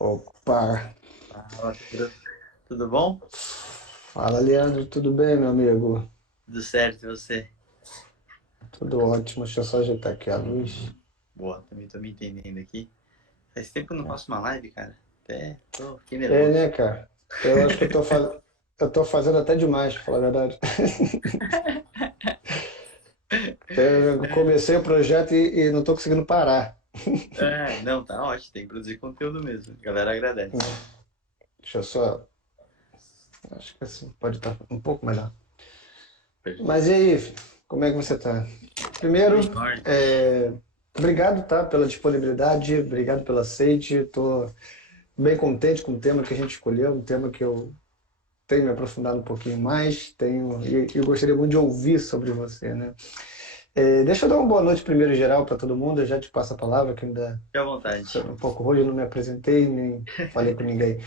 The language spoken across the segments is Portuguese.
Opa! Fala, Pedro. Tudo bom? Fala, Leandro, tudo bem, meu amigo? Tudo certo, e você? Tudo ótimo, deixa eu só ajeitar aqui a luz. Boa, também tô me entendendo aqui. Faz tempo que eu não faço uma live, cara. Fiquei É, nervoso. né, cara? Eu acho que eu tô fazendo até demais, pra falar a verdade. Eu comecei o projeto e não tô conseguindo parar. Não, tá ótimo, tem que produzir conteúdo mesmo. A galera agradece. Deixa eu só. Acho que assim pode estar um pouco melhor. Mas Perfeito. e aí, filho? Como é que você tá? Tudo Primeiro, em ordem. obrigado, tá, pela disponibilidade, obrigado pelo aceite. Tô bem contente com o tema que a gente escolheu, um tema que eu tenho me aprofundado um pouquinho mais, e eu gostaria muito de ouvir sobre você, né? Deixa eu dar uma boa noite primeiro geral para todo mundo, eu já te passo a palavra, que ainda Fique à vontade. sou um pouco ruim, eu não me apresentei, nem falei com ninguém.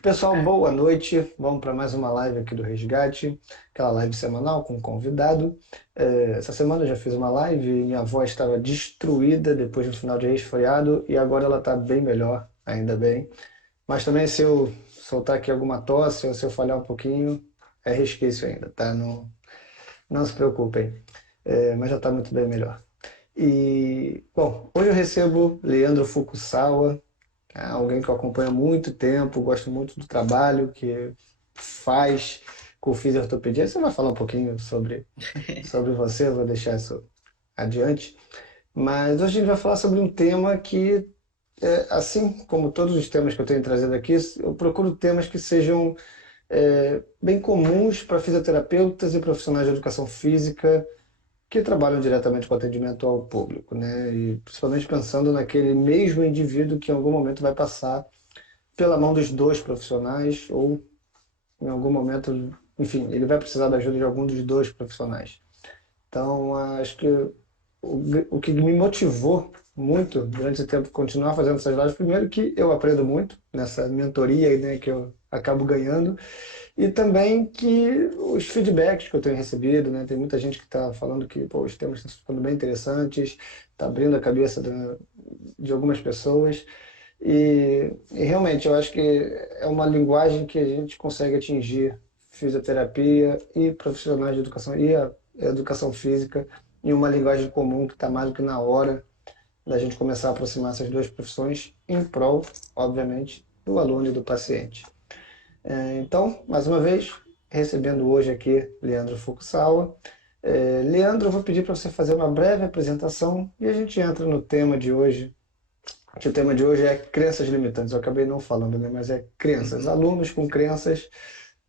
Pessoal, boa noite, vamos para mais uma live aqui do Resgate, aquela live semanal com um convidado. Essa semana eu já fiz uma live, minha voz estava destruída depois do final de resfriado, e agora ela está bem melhor, ainda bem. Mas também se eu soltar aqui alguma tosse ou se eu falhar um pouquinho, é resquício ainda, tá? Não, não se preocupem. Mas já está muito bem melhor. E, bom, hoje eu recebo Leandro Fukusawa, alguém que eu acompanho há muito tempo, gosto muito do trabalho que faz com fisiortopedia. Você vai falar um pouquinho sobre você, eu vou deixar isso adiante. Mas hoje a gente vai falar sobre um tema que assim como todos os temas que eu tenho trazido aqui, eu procuro temas que sejam bem comuns para fisioterapeutas e profissionais de educação física que trabalham diretamente com atendimento ao público, né? E principalmente pensando naquele mesmo indivíduo que em algum momento vai passar pela mão dos dois profissionais ou em algum momento, enfim, ele vai precisar da ajuda de algum dos dois profissionais. Então, acho que o que me motivou muito durante esse tempo continuar fazendo essas lives, primeiro que eu aprendo muito nessa mentoria, né, que eu acabo ganhando, e também que os feedbacks que eu tenho recebido, né, tem muita gente que está falando que pô, os temas estão ficando bem interessantes, está abrindo a cabeça de algumas pessoas, e realmente eu acho que é uma linguagem que a gente consegue atingir fisioterapia e profissionais de educação e a educação física em uma linguagem comum que está mais do que na hora da gente começar a aproximar essas duas profissões em prol, obviamente, do aluno e do paciente. Então, mais uma vez, recebendo hoje aqui Leandro Fukusawa. Leandro, eu vou pedir para você fazer uma breve apresentação e a gente entra no tema de hoje, que o tema de hoje é crenças limitantes. Eu acabei não falando, né? Mas é crenças. Uhum. Alunos com crenças,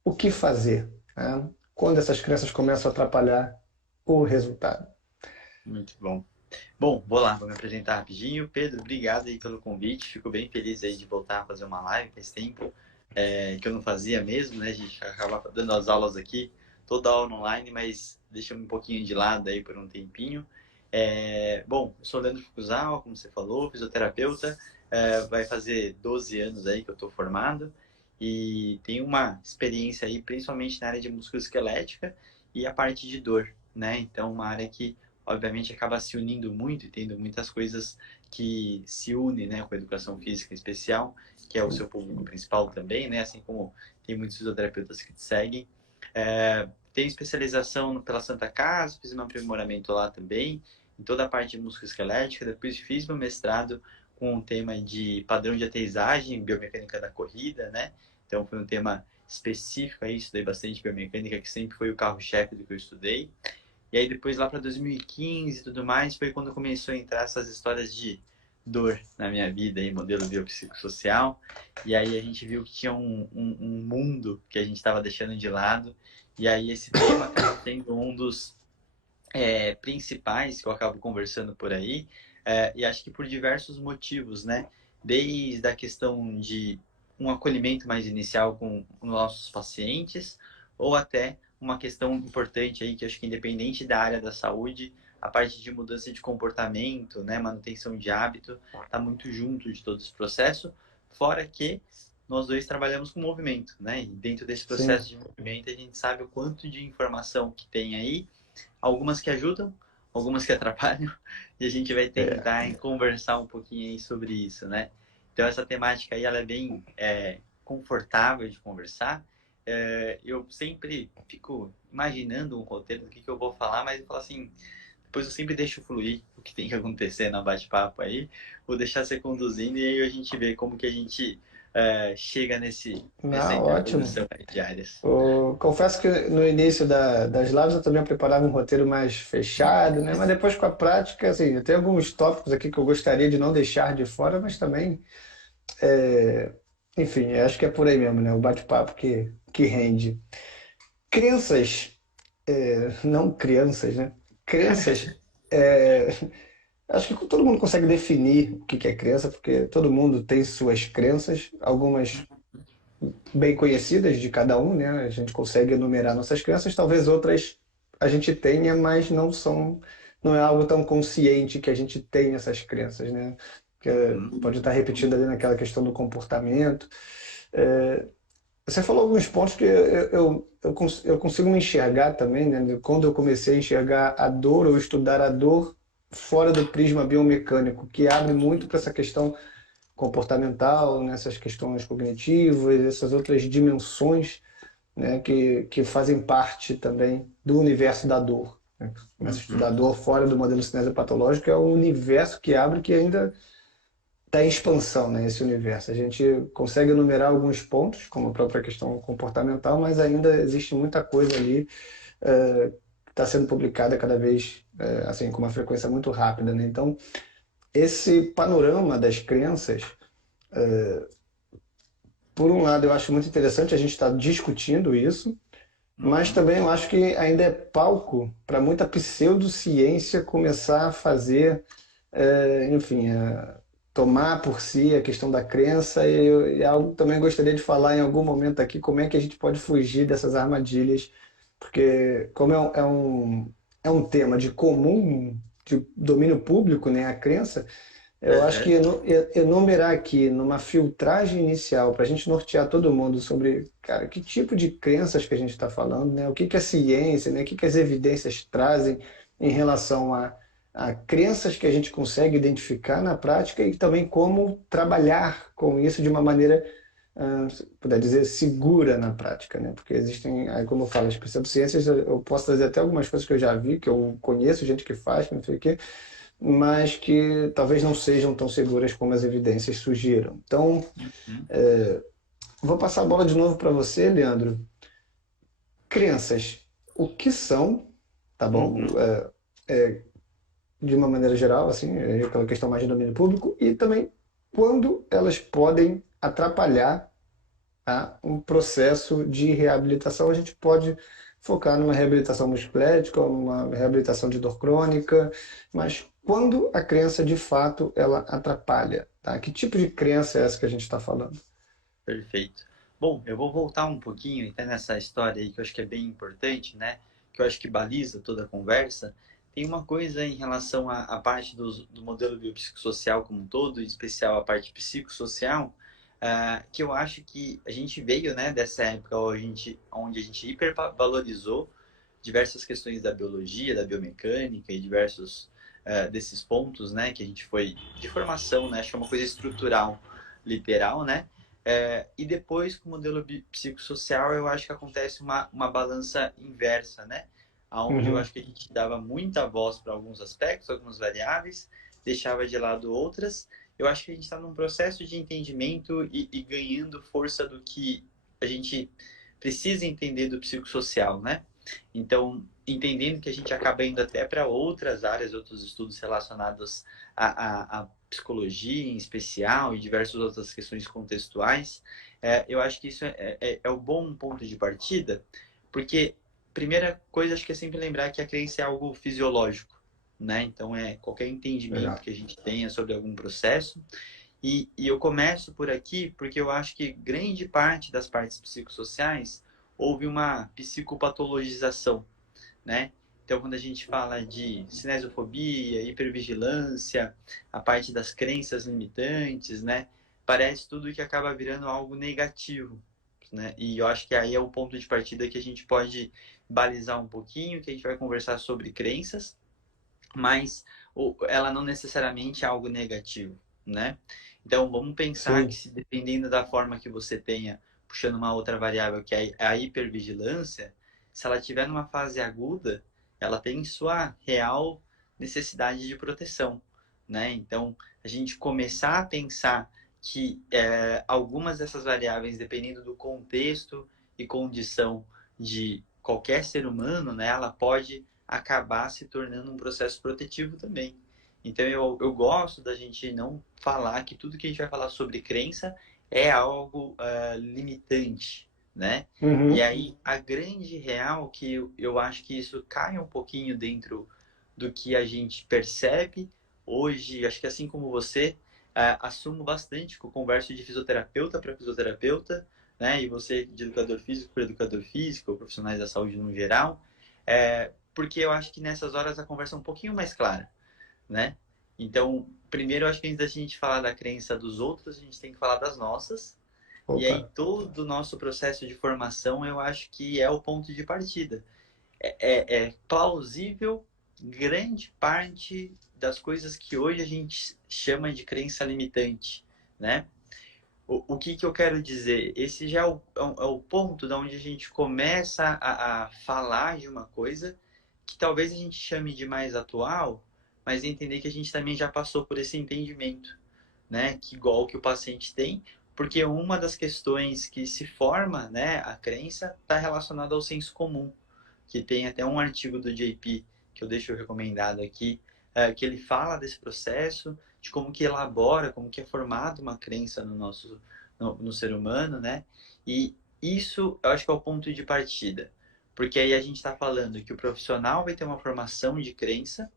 o que fazer, né? Quando essas crenças começam a atrapalhar o resultado. Muito bom. Bom, vou lá, vou me apresentar rapidinho. Pedro, obrigado aí pelo convite. Fico bem feliz aí de voltar a fazer uma live. Faz tempo que eu não fazia mesmo, né? A gente acaba dando as aulas aqui, toda aula online, mas deixamos um pouquinho de lado aí por um tempinho. Bom, eu sou Leandro Fukuzawa, como você falou, fisioterapeuta. Vai fazer 12 anos aí que eu estou formado e tenho uma experiência aí, principalmente na área de musculoesquelética e a parte de dor, né? Então, uma área que obviamente acaba se unindo muito e tendo muitas coisas que se unem, né, com a educação física em especial, que é o seu público principal também, né, assim como tem muitos fisioterapeutas que te seguem. Tenho especialização pela Santa Casa, fiz meu aprimoramento lá também, em toda a parte de musculoesquelética, depois fiz meu mestrado com o tema de padrão de aterrissagem, biomecânica da corrida, né, então foi um tema específico aí, estudei bastante biomecânica, que sempre foi o carro-chefe do que eu estudei. E aí depois lá para 2015 e tudo mais, foi quando começou a entrar essas histórias de dor na minha vida, aí, modelo biopsicossocial. E aí a gente viu que tinha um mundo que a gente estava deixando de lado. E aí esse tema acaba sendo um dos principais que eu acabo conversando por aí. E acho que por diversos motivos, né? Desde a questão de um acolhimento mais inicial com os nossos pacientes, ou até uma questão importante aí, que acho que independente da área da saúde, a parte de mudança de comportamento, né, manutenção de hábito, está muito junto de todo esse processo, fora que nós dois trabalhamos com movimento, né, e dentro desse Sim, processo de movimento a gente sabe o quanto de informação que tem aí, algumas que ajudam, algumas que atrapalham, e a gente vai é, tentar conversar um pouquinho aí sobre isso, né? Então, essa temática aí, ela é bem confortável de conversar. Eu sempre fico imaginando um roteiro do que eu vou falar, mas eu falo assim, depois eu sempre deixo fluir o que tem que acontecer no bate-papo aí. Vou deixar você conduzindo e aí a gente vê como que a gente chega nessa Não, ótimo. interposição aí de áreas. Confesso que no início das lives eu também preparava um roteiro mais fechado, né? Mas depois com a prática, assim, eu tenho alguns tópicos aqui que eu gostaria de não deixar de fora, mas também, é, enfim, acho que é por aí mesmo, né? O bate-papo que rende. Crenças, não crianças, né? Crenças, é, acho que todo mundo consegue definir o que é crença, porque todo mundo tem suas crenças, algumas bem conhecidas de cada um, né? A gente consegue enumerar nossas crenças, talvez outras a gente tenha, mas não é algo tão consciente que a gente tem essas crenças, né? Que Uhum. pode estar repetindo ali naquela questão do comportamento. Você falou alguns pontos que eu consigo me enxergar também, né? Quando eu comecei a enxergar a dor ou estudar a dor fora do prisma biomecânico, que abre muito para essa questão comportamental, nessas questões cognitivas, essas outras dimensões, né, que fazem parte também do universo da dor. Né? Começa a estudar a Uhum. dor fora do modelo cinesiopatológico, é um universo que abre que ainda está em expansão, né, esse universo. A gente consegue enumerar alguns pontos, como a própria questão comportamental, mas ainda existe muita coisa ali que está sendo publicada cada vez assim com uma frequência muito rápida, né? Então, esse panorama das crenças, por um lado, eu acho muito interessante a gente estar discutindo isso, mas Uhum. também eu acho que ainda é palco para muita pseudociência começar a fazer, enfim, tomar por si a questão da crença. E é algo que também gostaria de falar em algum momento aqui, como é que a gente pode fugir dessas armadilhas, porque como é um tema de comum, de domínio público, né, a crença, eu acho que Uhum. enumerar aqui numa filtragem inicial para a gente nortear todo mundo sobre, cara, que tipo de crenças que a gente está falando, né? O que que a ciência, né? O que que as evidências trazem em relação a crenças que a gente consegue identificar na prática e também como trabalhar com isso de uma maneira, se puder dizer, segura na prática, né? Porque existem, aí como eu falo, as pseudociências, eu posso trazer até algumas coisas que eu já vi, que eu conheço gente que faz, que não sei o quê, mas que talvez não sejam tão seguras como as evidências sugiram. Então, Uhum. vou passar a bola de novo para você, Leandro. Crenças, o que são, tá bom? Uhum. De uma maneira geral, assim, é aquela questão mais de domínio público, e também quando elas podem atrapalhar, tá, um processo de reabilitação. A gente pode focar numa reabilitação musculoesquelética, uma reabilitação de dor crônica, mas quando a crença de fato ela atrapalha, tá? Que tipo de crença é essa que a gente está falando? Perfeito. Bom, eu vou voltar um pouquinho até nessa história aí que eu acho que é bem importante, né? Que eu acho que baliza toda a conversa. Tem uma coisa em relação à parte do modelo biopsicossocial como um todo, em especial a parte psicossocial, que eu acho que a gente veio, né, dessa época onde a gente hipervalorizou diversas questões da biologia, da biomecânica e diversos desses pontos, né, que a gente foi de formação, né? Acho que é uma coisa estrutural, literal, né? E depois, com o modelo psicossocial, eu acho que acontece uma balança inversa, né? Onde eu Uhum. acho que a gente dava muita voz para alguns aspectos, algumas variáveis, deixava de lado outras. Eu acho que a gente está num processo de entendimento e ganhando força do que a gente precisa entender do psicossocial, né? Então, entendendo que a gente acaba indo até para outras áreas, outros estudos relacionados à psicologia em especial e diversas outras questões contextuais, eu acho que isso é o bom ponto de partida, porque primeira coisa acho que é sempre lembrar que a crença é algo fisiológico, né? Então qualquer entendimento Legal. que a gente tenha sobre algum processo e eu começo por aqui porque eu acho que grande parte das partes psicossociais houve uma psicopatologização, né? Então, quando a gente fala de cinesiofobia, hipervigilância, a parte das crenças limitantes, né? Parece tudo que acaba virando algo negativo, né? E eu acho que aí é o ponto de partida que a gente pode balizar um pouquinho, que a gente vai conversar sobre crenças, mas ela não necessariamente é algo negativo, né? Então, vamos pensar que Sim. se dependendo da forma que você tenha, puxando uma outra variável que é a hipervigilância, se ela estiver numa fase aguda, ela tem sua real necessidade de proteção, né? Então, a gente começar a pensar que algumas dessas variáveis, dependendo do contexto e condição de qualquer ser humano, né, ela pode acabar se tornando um processo protetivo também. Então eu gosto da gente não falar que tudo que a gente vai falar sobre crença é algo limitante, né? E Uhum. aí a grande real que eu acho que isso cai um pouquinho dentro do que a gente percebe hoje, acho que assim como você, assumo bastante que eu converso de fisioterapeuta para fisioterapeuta, né? E você de educador físico para educador físico, ou profissionais da saúde no geral, porque eu acho que nessas horas a conversa é um pouquinho mais clara, né? Então, primeiro, eu acho que antes da gente falar da crença dos outros, a gente tem que falar das nossas. E aí, Opa. todo o nosso processo de formação, eu acho que é o ponto de partida. É plausível grande parte das coisas que hoje a gente chama de crença limitante, né? O que eu quero dizer? Esse já é o ponto da onde a gente começa a falar de uma coisa que talvez a gente chame de mais atual, mas entender que a gente também já passou por esse entendimento, né? Que igual que o paciente tem, porque uma das questões que se forma, né, a crença está relacionada ao senso comum, que tem até um artigo do JP que eu deixo recomendado aqui, que ele fala desse processo, de como que elabora, como que é formada uma crença no ser humano, né? E isso eu acho que é o ponto de partida, porque aí a gente está falando que o profissional vai ter uma formação de crença,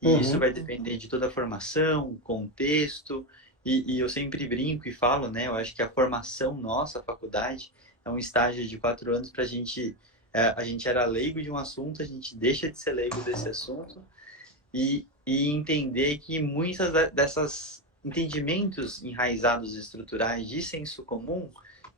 e isso Uhum. vai depender de toda a formação, contexto, e eu sempre brinco e falo, né? Eu acho que a formação nossa, a faculdade, é um estágio de 4 anos para a gente era leigo de um assunto, a gente deixa de ser leigo desse assunto e entender que muitas dessas entendimentos enraizados estruturais de senso comum,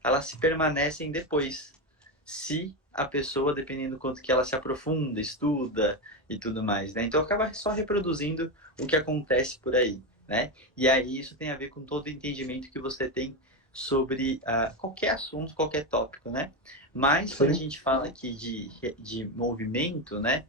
elas se permanecem depois, se a pessoa, dependendo do quanto que ela se aprofunda, estuda e tudo mais, né? Então acaba só reproduzindo o que acontece por aí, né? E aí isso tem a ver com todo o entendimento que você tem sobre qualquer assunto, qualquer tópico, né? Mas quando a Sim. gente fala aqui de movimento, né?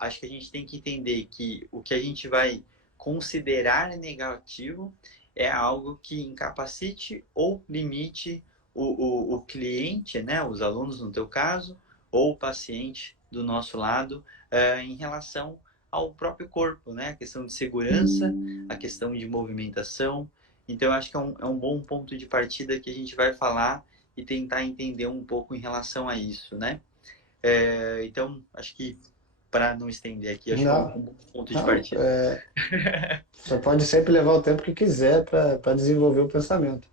Acho que a gente tem que entender que o que a gente vai considerar negativo é algo que incapacite ou limite o cliente, né, os alunos no teu caso, ou o paciente do nosso lado, em relação ao próprio corpo, né? A questão de segurança, a questão de movimentação. Então, acho que é um bom ponto de partida que a gente vai falar e tentar entender um pouco em relação a isso, né? Então, acho que para não estender aqui, acho que é um Não, bom ponto de não. partida. Você pode sempre levar o tempo que quiser para desenvolver o pensamento.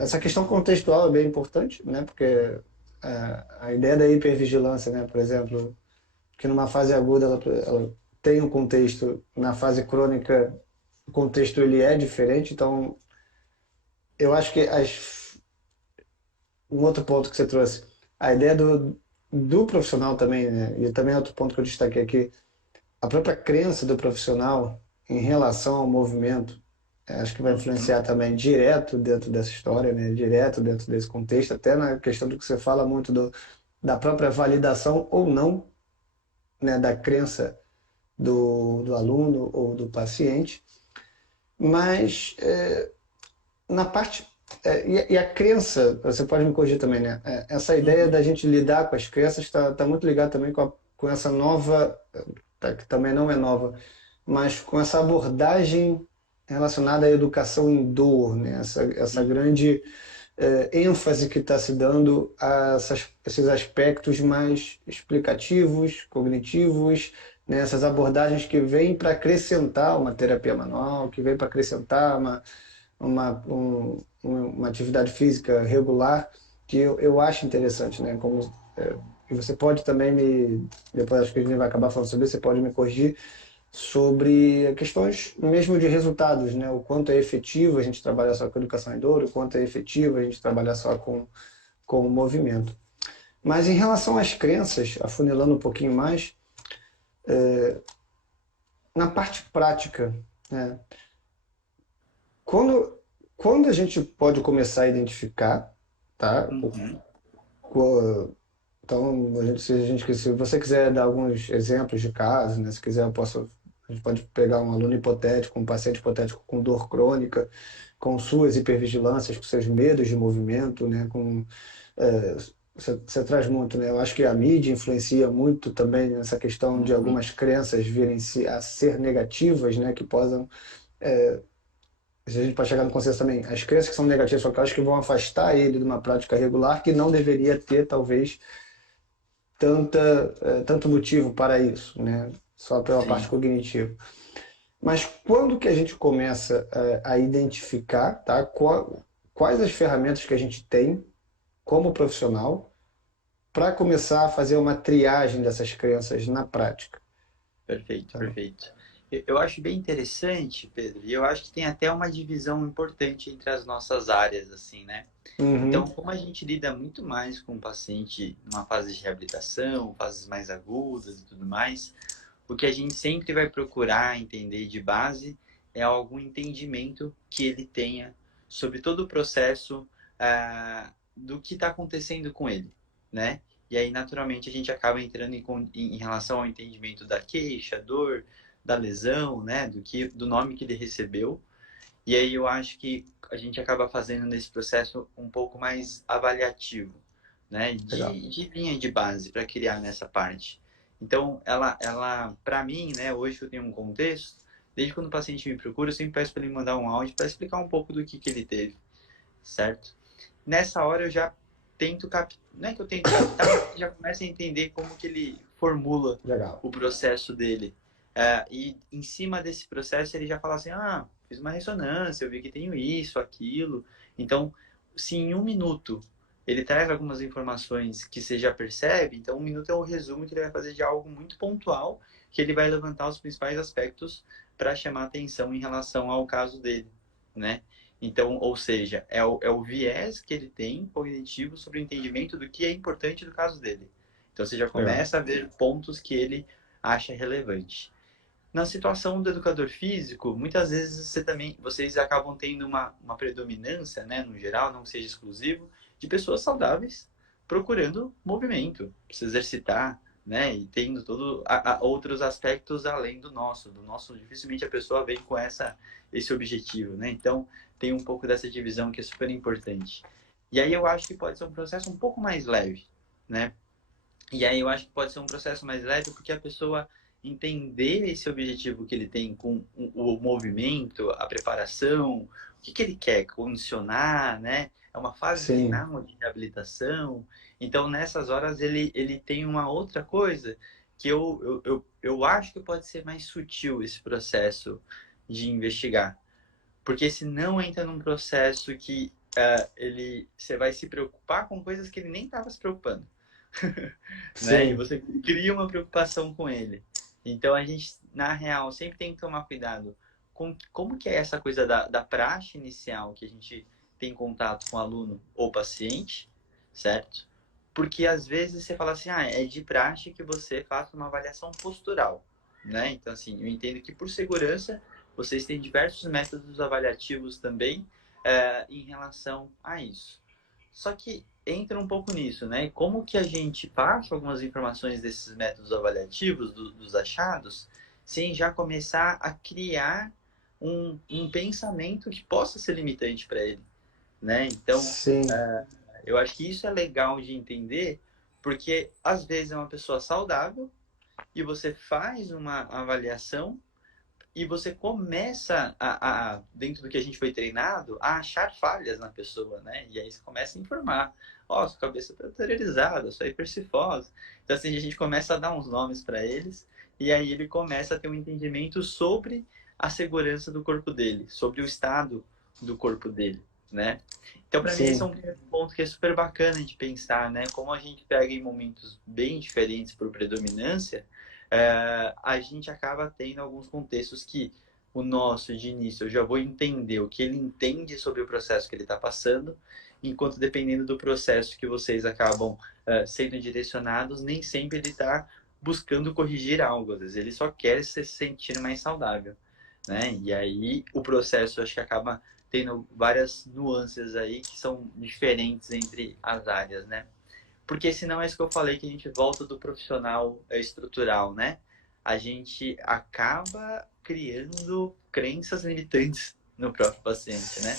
Essa questão contextual é bem importante, né? Porque a ideia da hipervigilância, né? Por exemplo, que numa fase aguda ela tem um contexto, na fase crônica o contexto ele é diferente, então eu acho que um outro ponto que você trouxe, a ideia do profissional também, né? E também outro ponto que eu destaquei aqui, a própria crença do profissional em relação ao movimento, acho que vai Uhum. influenciar também direto dentro dessa história, né? Direto dentro desse contexto, até na questão do que você fala muito da própria validação ou não, né? Da crença do aluno ou do paciente. Mas na parte. E a crença, você pode me corrigir também, né? Essa ideia Uhum. da gente lidar com as crenças está muito ligada também com essa nova, que também não é nova, mas com essa abordagem relacionada à educação em dor, né? Essa Uhum. grande ênfase que está se dando a esses aspectos mais explicativos, cognitivos, né? Essas abordagens que vêm para acrescentar uma terapia manual, que vêm para acrescentar uma atividade física regular, que eu acho interessante, né? E você pode também depois acho que a gente vai acabar falando sobre isso, você pode me corrigir sobre questões mesmo de resultados, né? O quanto é efetivo a gente trabalhar só com educação em dor, o quanto é efetivo a gente trabalhar só com o movimento. Mas em relação às crenças, afunilando um pouquinho mais, na parte prática, né? Quando, quando a gente pode começar a identificar, tá? Uhum. Então, se você quiser dar alguns exemplos de casos, né? Se quiser, a gente pode pegar um aluno hipotético, um paciente hipotético com dor crônica, com suas hipervigilâncias, com seus medos de movimento, né? É, você traz muito, né? Eu acho que a mídia influencia muito também nessa questão de Uhum. algumas crenças virem a ser negativas, né? Que possam, a gente pode chegar no consenso também, as crenças que são negativas, só que eu acho que vão afastar ele de uma prática regular que não deveria ter, talvez, tanto motivo para isso, né? Só pela parte Sim, cognitiva. Mas quando que a gente começa a identificar, tá? Quais as ferramentas que a gente tem como profissional para começar a fazer uma triagem dessas crenças na prática, perfeito, tá? perfeito. Eu acho bem interessante, Pedro, e eu acho que tem até uma divisão importante entre as nossas áreas, assim, né? Então, Uhum, como a gente lida muito mais com o paciente numa fase de reabilitação, fases mais agudas e tudo mais, o que a gente sempre vai procurar entender de base é algum entendimento que ele tenha sobre todo o processo do que está acontecendo com ele, né? E aí, naturalmente, a gente acaba entrando em relação ao entendimento da queixa, dor, da lesão, né? Do nome que ele recebeu. E aí eu acho que a gente acaba fazendo nesse processo um pouco mais avaliativo, né? legal. De linha de base para criar nessa parte. Então, ela para mim, né? Hoje eu tenho um contexto. Desde quando o paciente me procura, eu sempre peço para ele mandar um áudio para explicar um pouco do que ele teve, certo? Nessa hora eu já tento captar, não é que eu tento captar, mas já começo a entender como que ele formula Legal. o processo dele. E em cima desse processo ele já fala assim, fiz uma ressonância, eu vi que tenho isso, aquilo. Então, se em um minuto ele traz algumas informações que você já percebe, então um minuto é o resumo que ele vai fazer de algo muito pontual, que ele vai levantar os principais aspectos para chamar atenção em relação ao caso dele, né? Então, ou seja, é o viés que ele tem cognitivo sobre o entendimento do que é importante do caso dele. Então, você já Legal. começa a ver pontos que ele acha relevante. Na situação do educador físico, muitas vezes vocês acabam tendo uma predominância, né, no geral, não seja exclusivo, de pessoas saudáveis procurando movimento, se exercitar, né, e tendo outros aspectos além do nosso, dificilmente a pessoa vem com esse objetivo, né, então tem um pouco dessa divisão que é super importante. E aí eu acho que pode ser um processo um pouco mais leve, né, e aí eu acho que pode ser um processo mais leve porque a pessoa entender esse objetivo que ele tem com o movimento, a preparação, o que ele quer condicionar, né? É uma fase Sim, final de reabilitação. Então, nessas horas, ele tem uma outra coisa que eu acho que pode ser mais sutil esse processo de investigar. Porque senão entra num processo que você vai se preocupar com coisas que ele nem estava se preocupando, né? E sim, você cria uma preocupação com ele. Então a gente, na real, sempre tem que tomar cuidado com como que é essa coisa da praxe inicial que a gente tem contato com o aluno ou paciente, certo? Porque às vezes você fala assim, é de praxe que você faça uma avaliação postural, né? Então assim, eu entendo que por segurança vocês têm diversos métodos avaliativos também em relação a isso. Só que entra um pouco nisso, né? Como que a gente passa algumas informações desses métodos avaliativos, dos achados, sem já começar a criar um pensamento que possa ser limitante para ele, né? Então, sim, eu acho que isso é legal de entender, porque às vezes é uma pessoa saudável e você faz uma avaliação e você começa dentro do que a gente foi treinado, a achar falhas na pessoa, né? E aí você começa a informar, ó, sua cabeça está arterializada, sua hipercifose. Então assim, a gente começa a dar uns nomes para eles e aí ele começa a ter um entendimento sobre a segurança do corpo dele, sobre o estado do corpo dele, né? Então para mim esse é sim. um ponto que é super bacana de pensar, né? Como a gente pega em momentos bem diferentes por predominância, a gente acaba tendo alguns contextos que o nosso, de início, eu já vou entender o que ele entende sobre o processo que ele está passando, enquanto dependendo do processo que vocês acabam sendo direcionados, nem sempre ele está buscando corrigir algo, às vezes ele só quer se sentir mais saudável, né? E aí o processo acho que acaba tendo várias nuances aí que são diferentes entre as áreas, né? Porque senão é isso que eu falei, que a gente volta do profissional estrutural, né? A gente acaba criando crenças limitantes no próprio paciente, né?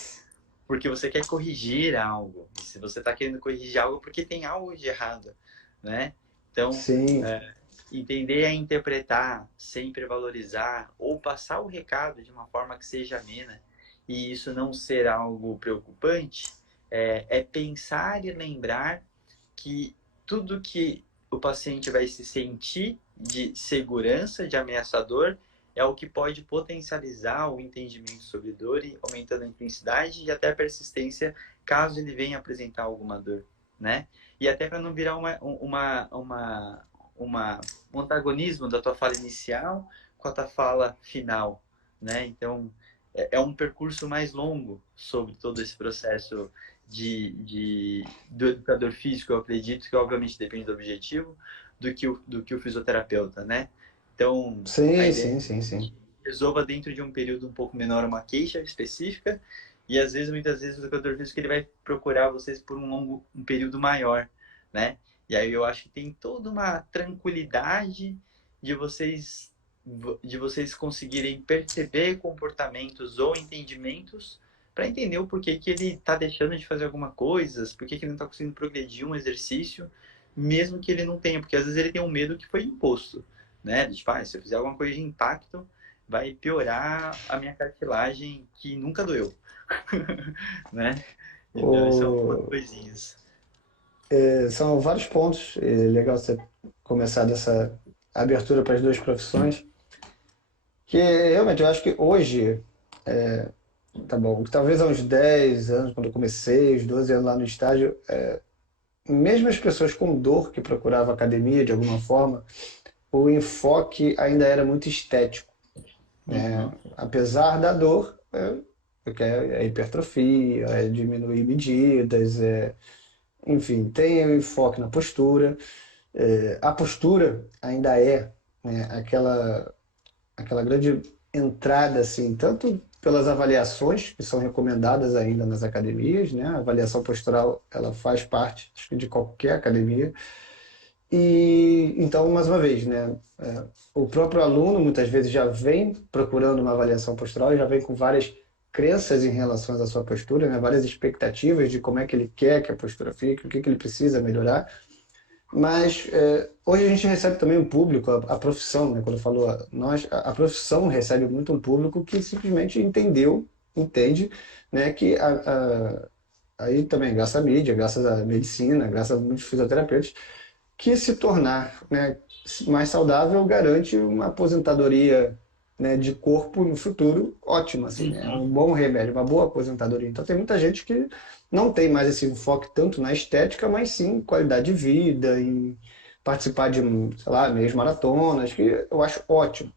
Porque você quer corrigir algo. E se você está querendo corrigir algo, porque tem algo de errado, né? Então, Sim. entender e interpretar, sempre valorizar, ou passar o recado de uma forma que seja amena, e isso não ser algo preocupante, é pensar e lembrar que tudo que o paciente vai se sentir de segurança, de ameaçador, é o que pode potencializar o entendimento sobre dor e aumentando a intensidade e até a persistência caso ele venha apresentar alguma dor, né? E até para não virar um antagonismo da tua fala inicial com a tua fala final, né? Então, é um percurso mais longo sobre todo esse processo do educador físico, eu acredito que obviamente depende do objetivo, do que o fisioterapeuta, né? Então, a Sim, ideia é sim, que sim, a sim. gente resolva dentro de um período um pouco menor uma queixa específica e às vezes, muitas vezes, o educador físico ele vai procurar vocês por um período maior, né? E aí eu acho que tem toda uma tranquilidade de vocês de vocês conseguirem perceber comportamentos ou entendimentos para entender o porquê que ele está deixando de fazer alguma coisa, por que ele não está conseguindo progredir um exercício, mesmo que ele não tenha, porque às vezes ele tem um medo que foi imposto, né? Tipo, se eu fizer alguma coisa de impacto, vai piorar a minha cartilagem que nunca doeu, né? Então, isso é algumas O, coisinhas. São vários pontos. É legal você começar dessa abertura para as duas profissões. Que realmente eu acho que hoje, tá bom, talvez há uns 10 anos, quando eu comecei, uns 12 anos lá no estágio, mesmo as pessoas com dor que procuravam academia de alguma forma, o enfoque ainda era muito estético, né? Uhum, Apesar da dor, porque é hipertrofia, é diminuir medidas, enfim, tem o enfoque na postura. A postura ainda é, né, aquela grande entrada, assim, tanto pelas avaliações que são recomendadas ainda nas academias, né? A avaliação postural, ela faz parte, acho que de qualquer academia. E então, mais uma vez, né, o próprio aluno muitas vezes já vem procurando uma avaliação postural e já vem com várias crenças em relação à sua postura, né, várias expectativas de como é que ele quer que a postura fique, o que que ele precisa melhorar. Mas hoje a gente recebe também um público, a profissão, né? Quando eu falo nós, a profissão recebe muito um público que simplesmente entende, né? Que aí também, graças à mídia, graças à medicina, graças a muitos fisioterapeutas, que se tornar, né, mais saudável garante uma aposentadoria, né, de corpo no futuro ótima, assim, né? É uhum, um bom remédio, uma boa aposentadoria. Então tem muita gente que não tem mais esse enfoque tanto na estética, mas sim em qualidade de vida, em participar de, sei lá, meias maratonas, que eu acho ótimo,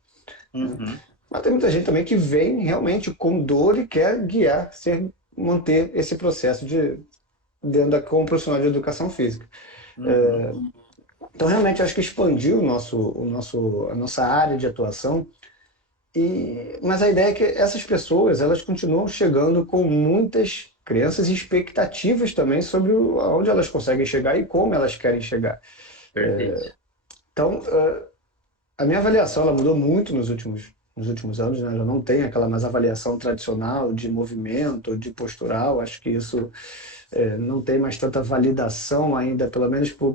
né? uhum, Mas tem muita gente também que vem realmente com dor e quer guiar, manter esse processo dentro como profissional de educação física. uhum, Então, realmente, eu acho que expandiu a nossa área de atuação. Mas a ideia é que essas pessoas elas continuam chegando com muitas crenças e expectativas também sobre aonde elas conseguem chegar e como elas querem chegar. perfeito. Então, a minha avaliação ela mudou muito nos últimos anos, né? Eu não tenho aquela mais avaliação tradicional de movimento, de postural. Acho que isso não tem mais tanta validação ainda, pelo menos para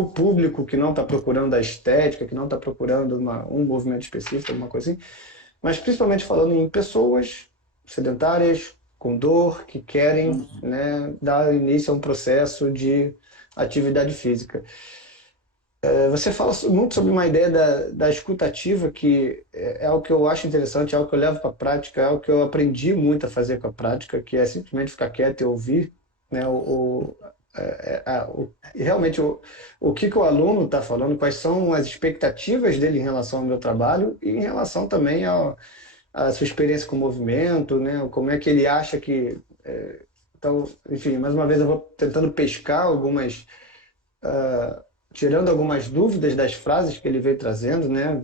o público que não está procurando a estética, que não está procurando um movimento específico, alguma coisa assim. Mas principalmente falando em pessoas sedentárias, com dor, que querem, Uhum, né, dar início a um processo de atividade física. Você fala muito sobre uma ideia da escutativa, que é algo que eu acho interessante, é algo que eu levo para a prática, é algo que eu aprendi muito a fazer com a prática, que é simplesmente ficar quieto e ouvir, né, realmente o que o aluno está falando, quais são as expectativas dele em relação ao meu trabalho e em relação também à sua experiência com o movimento, né, como é que ele acha que. Então, enfim, mais uma vez eu vou tentando pescar tirando algumas dúvidas das frases que ele veio trazendo, né?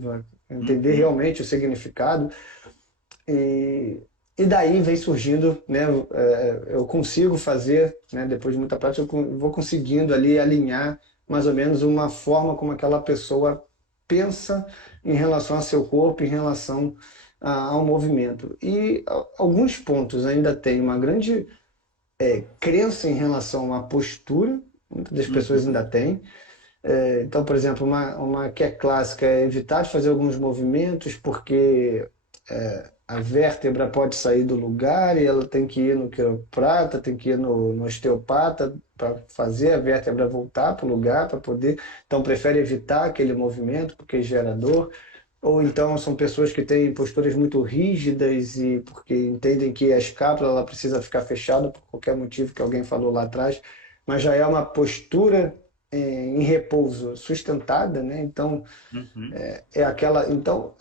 Entender uhum, realmente o significado. E, E daí vem surgindo, né, eu consigo fazer, né, depois de muita prática, vou conseguindo ali alinhar mais ou menos uma forma como aquela pessoa pensa em relação ao seu corpo, em relação ao movimento. E alguns pontos ainda tem uma grande crença em relação à postura, muitas das pessoas Uhum. ainda têm. Então, por exemplo, uma que é clássica é evitar de fazer alguns movimentos porque a vértebra pode sair do lugar e ela tem que ir no quiroprata, tem que ir no osteopata para fazer a vértebra voltar para o lugar, para poder. Então, prefere evitar aquele movimento porque gera dor. Ou então são pessoas que têm posturas muito rígidas e porque entendem que a escápula ela precisa ficar fechada por qualquer motivo que alguém falou lá atrás, mas já é uma postura em repouso sustentada, né? Então Uhum. é aquela, então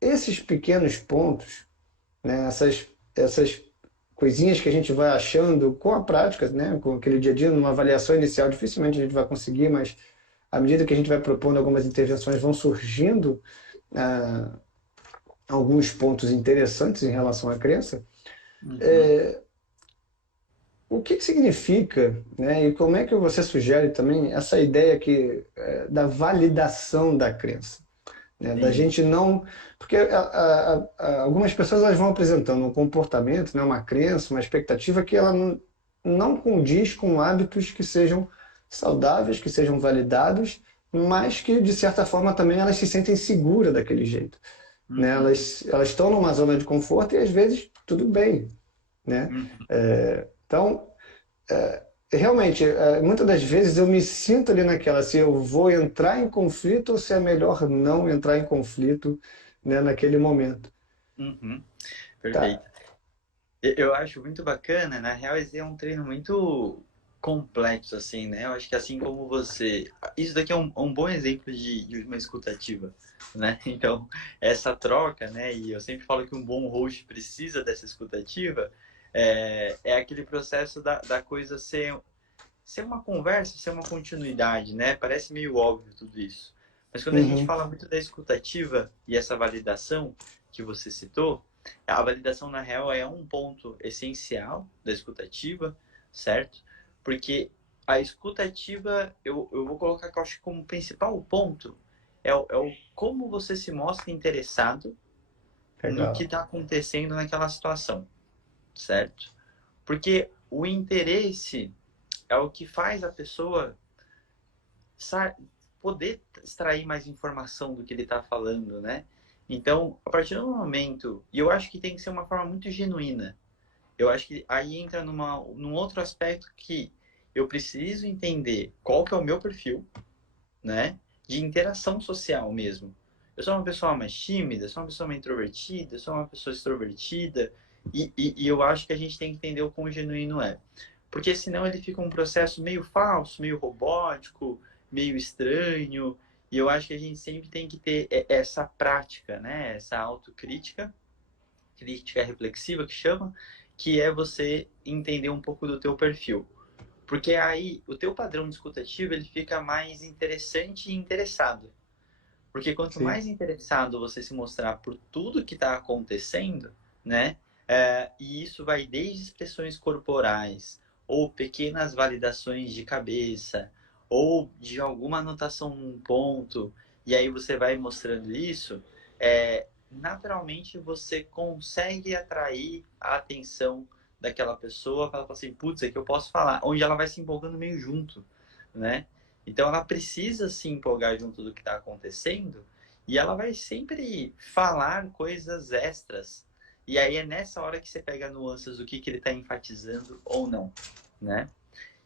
esses pequenos pontos, né? Essas coisinhas que a gente vai achando com a prática, né? Com aquele dia a dia, numa avaliação inicial, dificilmente a gente vai conseguir, mas à medida que a gente vai propondo algumas intervenções, vão surgindo ah, alguns pontos interessantes em relação à crença. Uhum. O que que significa, né, e como é que você sugere também essa ideia da validação da crença? Né, da Sim. gente não... Porque algumas pessoas elas vão apresentando um comportamento, né, uma crença, uma expectativa que ela não condiz com hábitos que sejam saudáveis, que sejam validados, mas que, de certa forma, também elas se sentem seguras daquele jeito. Né? Uhum. Elas estão numa zona de conforto e, às vezes, tudo bem. Né? Uhum. Então, realmente, muitas das vezes eu me sinto ali naquela, se eu vou entrar em conflito ou se é melhor não entrar em conflito, né, naquele momento. Uhum. Tá. Perfeito. Eu acho muito bacana, na real, esse é um treino muito complexo, assim, né? Eu acho que assim como você... Isso daqui é um bom exemplo de uma escutativa, né? Então, essa troca, né? E eu sempre falo que um bom host precisa dessa escutativa, é aquele processo da coisa ser uma conversa, ser uma continuidade, né? Parece meio óbvio tudo isso. Mas quando a gente Uhum. fala muito da escutativa e essa validação que você citou, a validação na real é um ponto essencial da escutativa, certo? Porque a escutativa, eu vou colocar que eu acho que como principal ponto é o como você se mostra interessado no que Legal. está acontecendo naquela situação, certo? Porque o interesse é o que faz a pessoa poder extrair mais informação do que ele está falando, né? Então, a partir do momento, e eu acho que tem que ser uma forma muito genuína. Eu acho que aí entra num outro aspecto que eu preciso entender qual que é o meu perfil, né? De interação social mesmo. Eu sou uma pessoa mais tímida, sou uma pessoa mais introvertida, sou uma pessoa extrovertida, e eu acho que a gente tem que entender o quão genuíno é. Porque senão ele fica um processo meio falso, meio robótico, meio estranho, e eu acho que a gente sempre tem que ter essa prática, né? Essa autocrítica, crítica reflexiva que chama, que é você entender um pouco do teu perfil. Porque aí o teu padrão discutativo ele fica mais interessante e interessado. Porque quanto Sim. mais interessado você se mostrar por tudo que está acontecendo, né? E isso vai desde expressões corporais, ou pequenas validações de cabeça, ou de alguma anotação num ponto, e aí você vai mostrando isso, naturalmente você consegue atrair a atenção daquela pessoa, ela fala assim, putz, é que eu posso falar, onde ela vai se empolgando meio junto, né? Então ela precisa se empolgar junto do que está acontecendo e ela vai sempre falar coisas extras. E aí é nessa hora que você pega nuances do que ele está enfatizando ou não, né?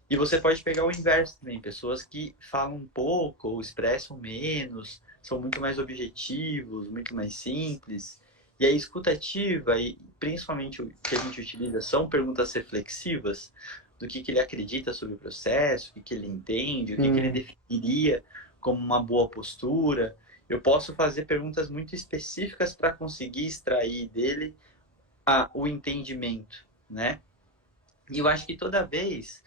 E você pode pegar o inverso também, pessoas que falam pouco ou expressam menos, são muito mais objetivos, muito mais simples. E a escutativa, e principalmente o que a gente utiliza, são perguntas reflexivas do que ele acredita sobre o processo, o que ele entende, o que ele Hum, definiria como uma boa postura. Eu posso fazer perguntas muito específicas para conseguir extrair dele o entendimento, né? E eu acho que toda vez,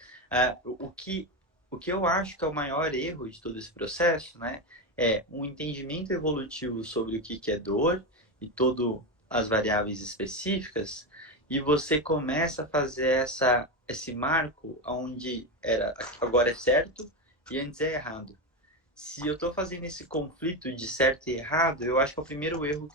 o que eu acho que é o maior erro de todo esse processo, né, é um entendimento evolutivo sobre o que é dor e todo as variáveis específicas e você começa a fazer esse marco onde agora é certo e antes é errado. Se eu estou fazendo esse conflito de certo e errado, eu acho que é o primeiro erro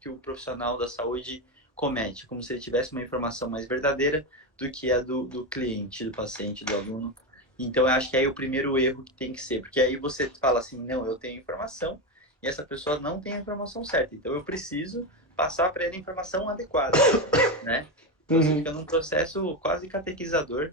que o profissional da saúde comete, como se ele tivesse uma informação mais verdadeira do que a do cliente, do paciente, do aluno. Então, eu acho que aí é o primeiro erro que tem que ser, porque aí você fala assim, não, eu tenho informação e essa pessoa não tem a informação certa, então eu preciso passar para ela a informação adequada, né? Então, você fica Uhum. num processo quase catequizador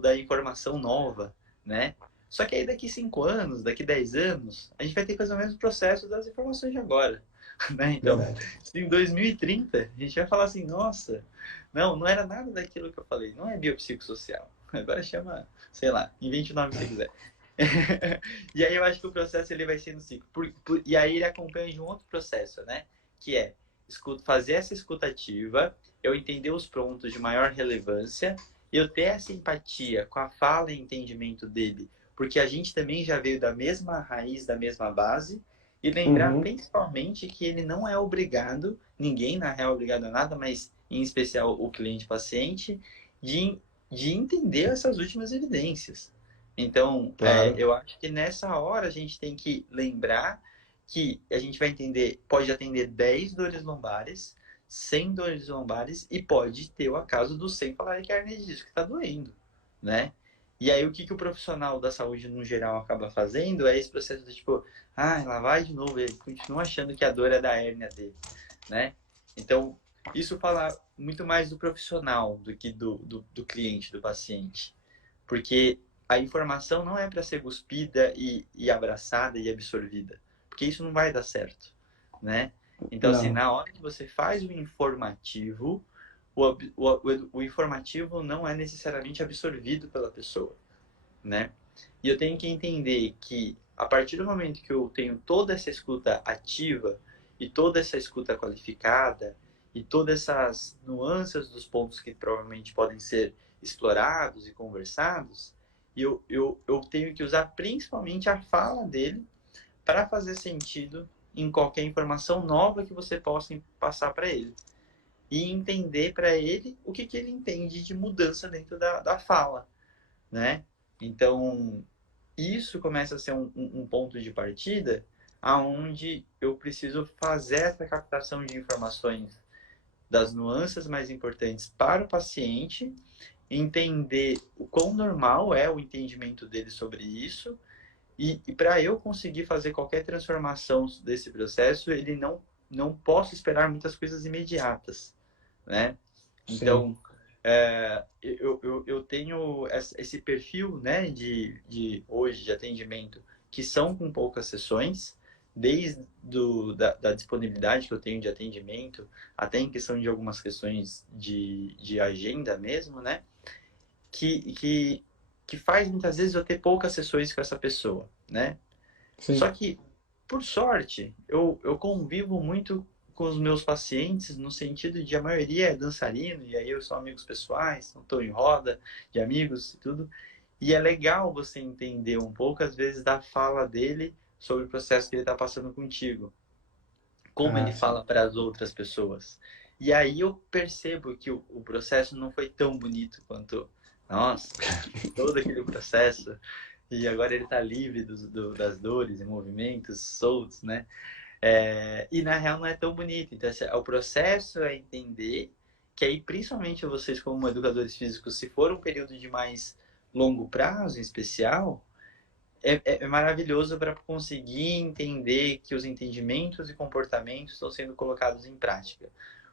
da informação nova, né? Só que aí daqui 5 anos, daqui 10 anos, a gente vai ter que fazer o mesmo processo das informações de agora. Né? Então, Verdade. em 2030, a gente vai falar assim, nossa, não era nada daquilo que eu falei, não é biopsicossocial. Agora chama, sei lá, invente o nome que você quiser. E aí eu acho que o processo ele vai ser no ciclo. E aí ele acompanha de um outro processo, né? Que é fazer essa escutativa, eu entender os pontos de maior relevância, eu ter essa empatia com a fala e entendimento dele, porque a gente também já veio da mesma raiz, da mesma base, e lembrar Uhum. principalmente que ele não é obrigado, ninguém na real é obrigado a nada, mas em especial o cliente paciente, de, de entender essas últimas evidências. Então, Claro. eu acho que nessa hora a gente tem que lembrar que a gente vai entender, pode atender 10 dores lombares, 100 dores lombares e pode ter o acaso do 100 falar que é a hernia de disco que está doendo, né? E aí o que o profissional da saúde no geral acaba fazendo é esse processo de tipo, lá vai de novo, ele continua achando que a dor é da hérnia dele, né? Então, isso fala muito mais do profissional do que do cliente, do paciente. Porque a informação não é para ser cuspida e abraçada e absorvida, porque isso não vai dar certo, né? Então, assim, Não. na hora que você faz o informativo, o informativo não é necessariamente absorvido pela pessoa, né? E eu tenho que entender que a partir do momento que eu tenho toda essa escuta ativa e toda essa escuta qualificada e todas essas nuances dos pontos que provavelmente podem ser explorados e conversados, eu tenho que usar principalmente a fala dele para fazer sentido em qualquer informação nova que você possa passar para ele. E entender para ele o que ele entende de mudança dentro da fala, né? Então, isso começa a ser um ponto de partida aonde eu preciso fazer essa captação de informações das nuances mais importantes para o paciente, entender o quão normal é o entendimento dele sobre isso e para eu conseguir fazer qualquer transformação desse processo, ele não posso esperar muitas coisas imediatas, né? Sim. Então, eu tenho esse perfil, né, de hoje de atendimento que são com poucas sessões, desde da disponibilidade que eu tenho de atendimento, até em questão de algumas questões de agenda mesmo, né, que, que, que faz muitas vezes eu ter poucas sessões com essa pessoa, né? Só Sim. que, por sorte, eu convivo muito com os meus pacientes no sentido de a maioria é dançarino, e aí eu sou amigos pessoais, não estou em roda de amigos e tudo. E é legal você entender um pouco, às vezes, da fala dele sobre o processo que ele está passando contigo. Como Ah, ele sim. fala para as outras pessoas. E aí eu percebo que o processo não foi tão bonito quanto, nossa, todo aquele processo e agora ele está livre das dores e movimentos soltos, né? E na real não é tão bonito. Então, o processo é entender que aí, principalmente vocês como educadores físicos, se for um período de mais longo prazo, em especial, é maravilhoso para conseguir entender que os entendimentos e comportamentos estão sendo colocados em prática.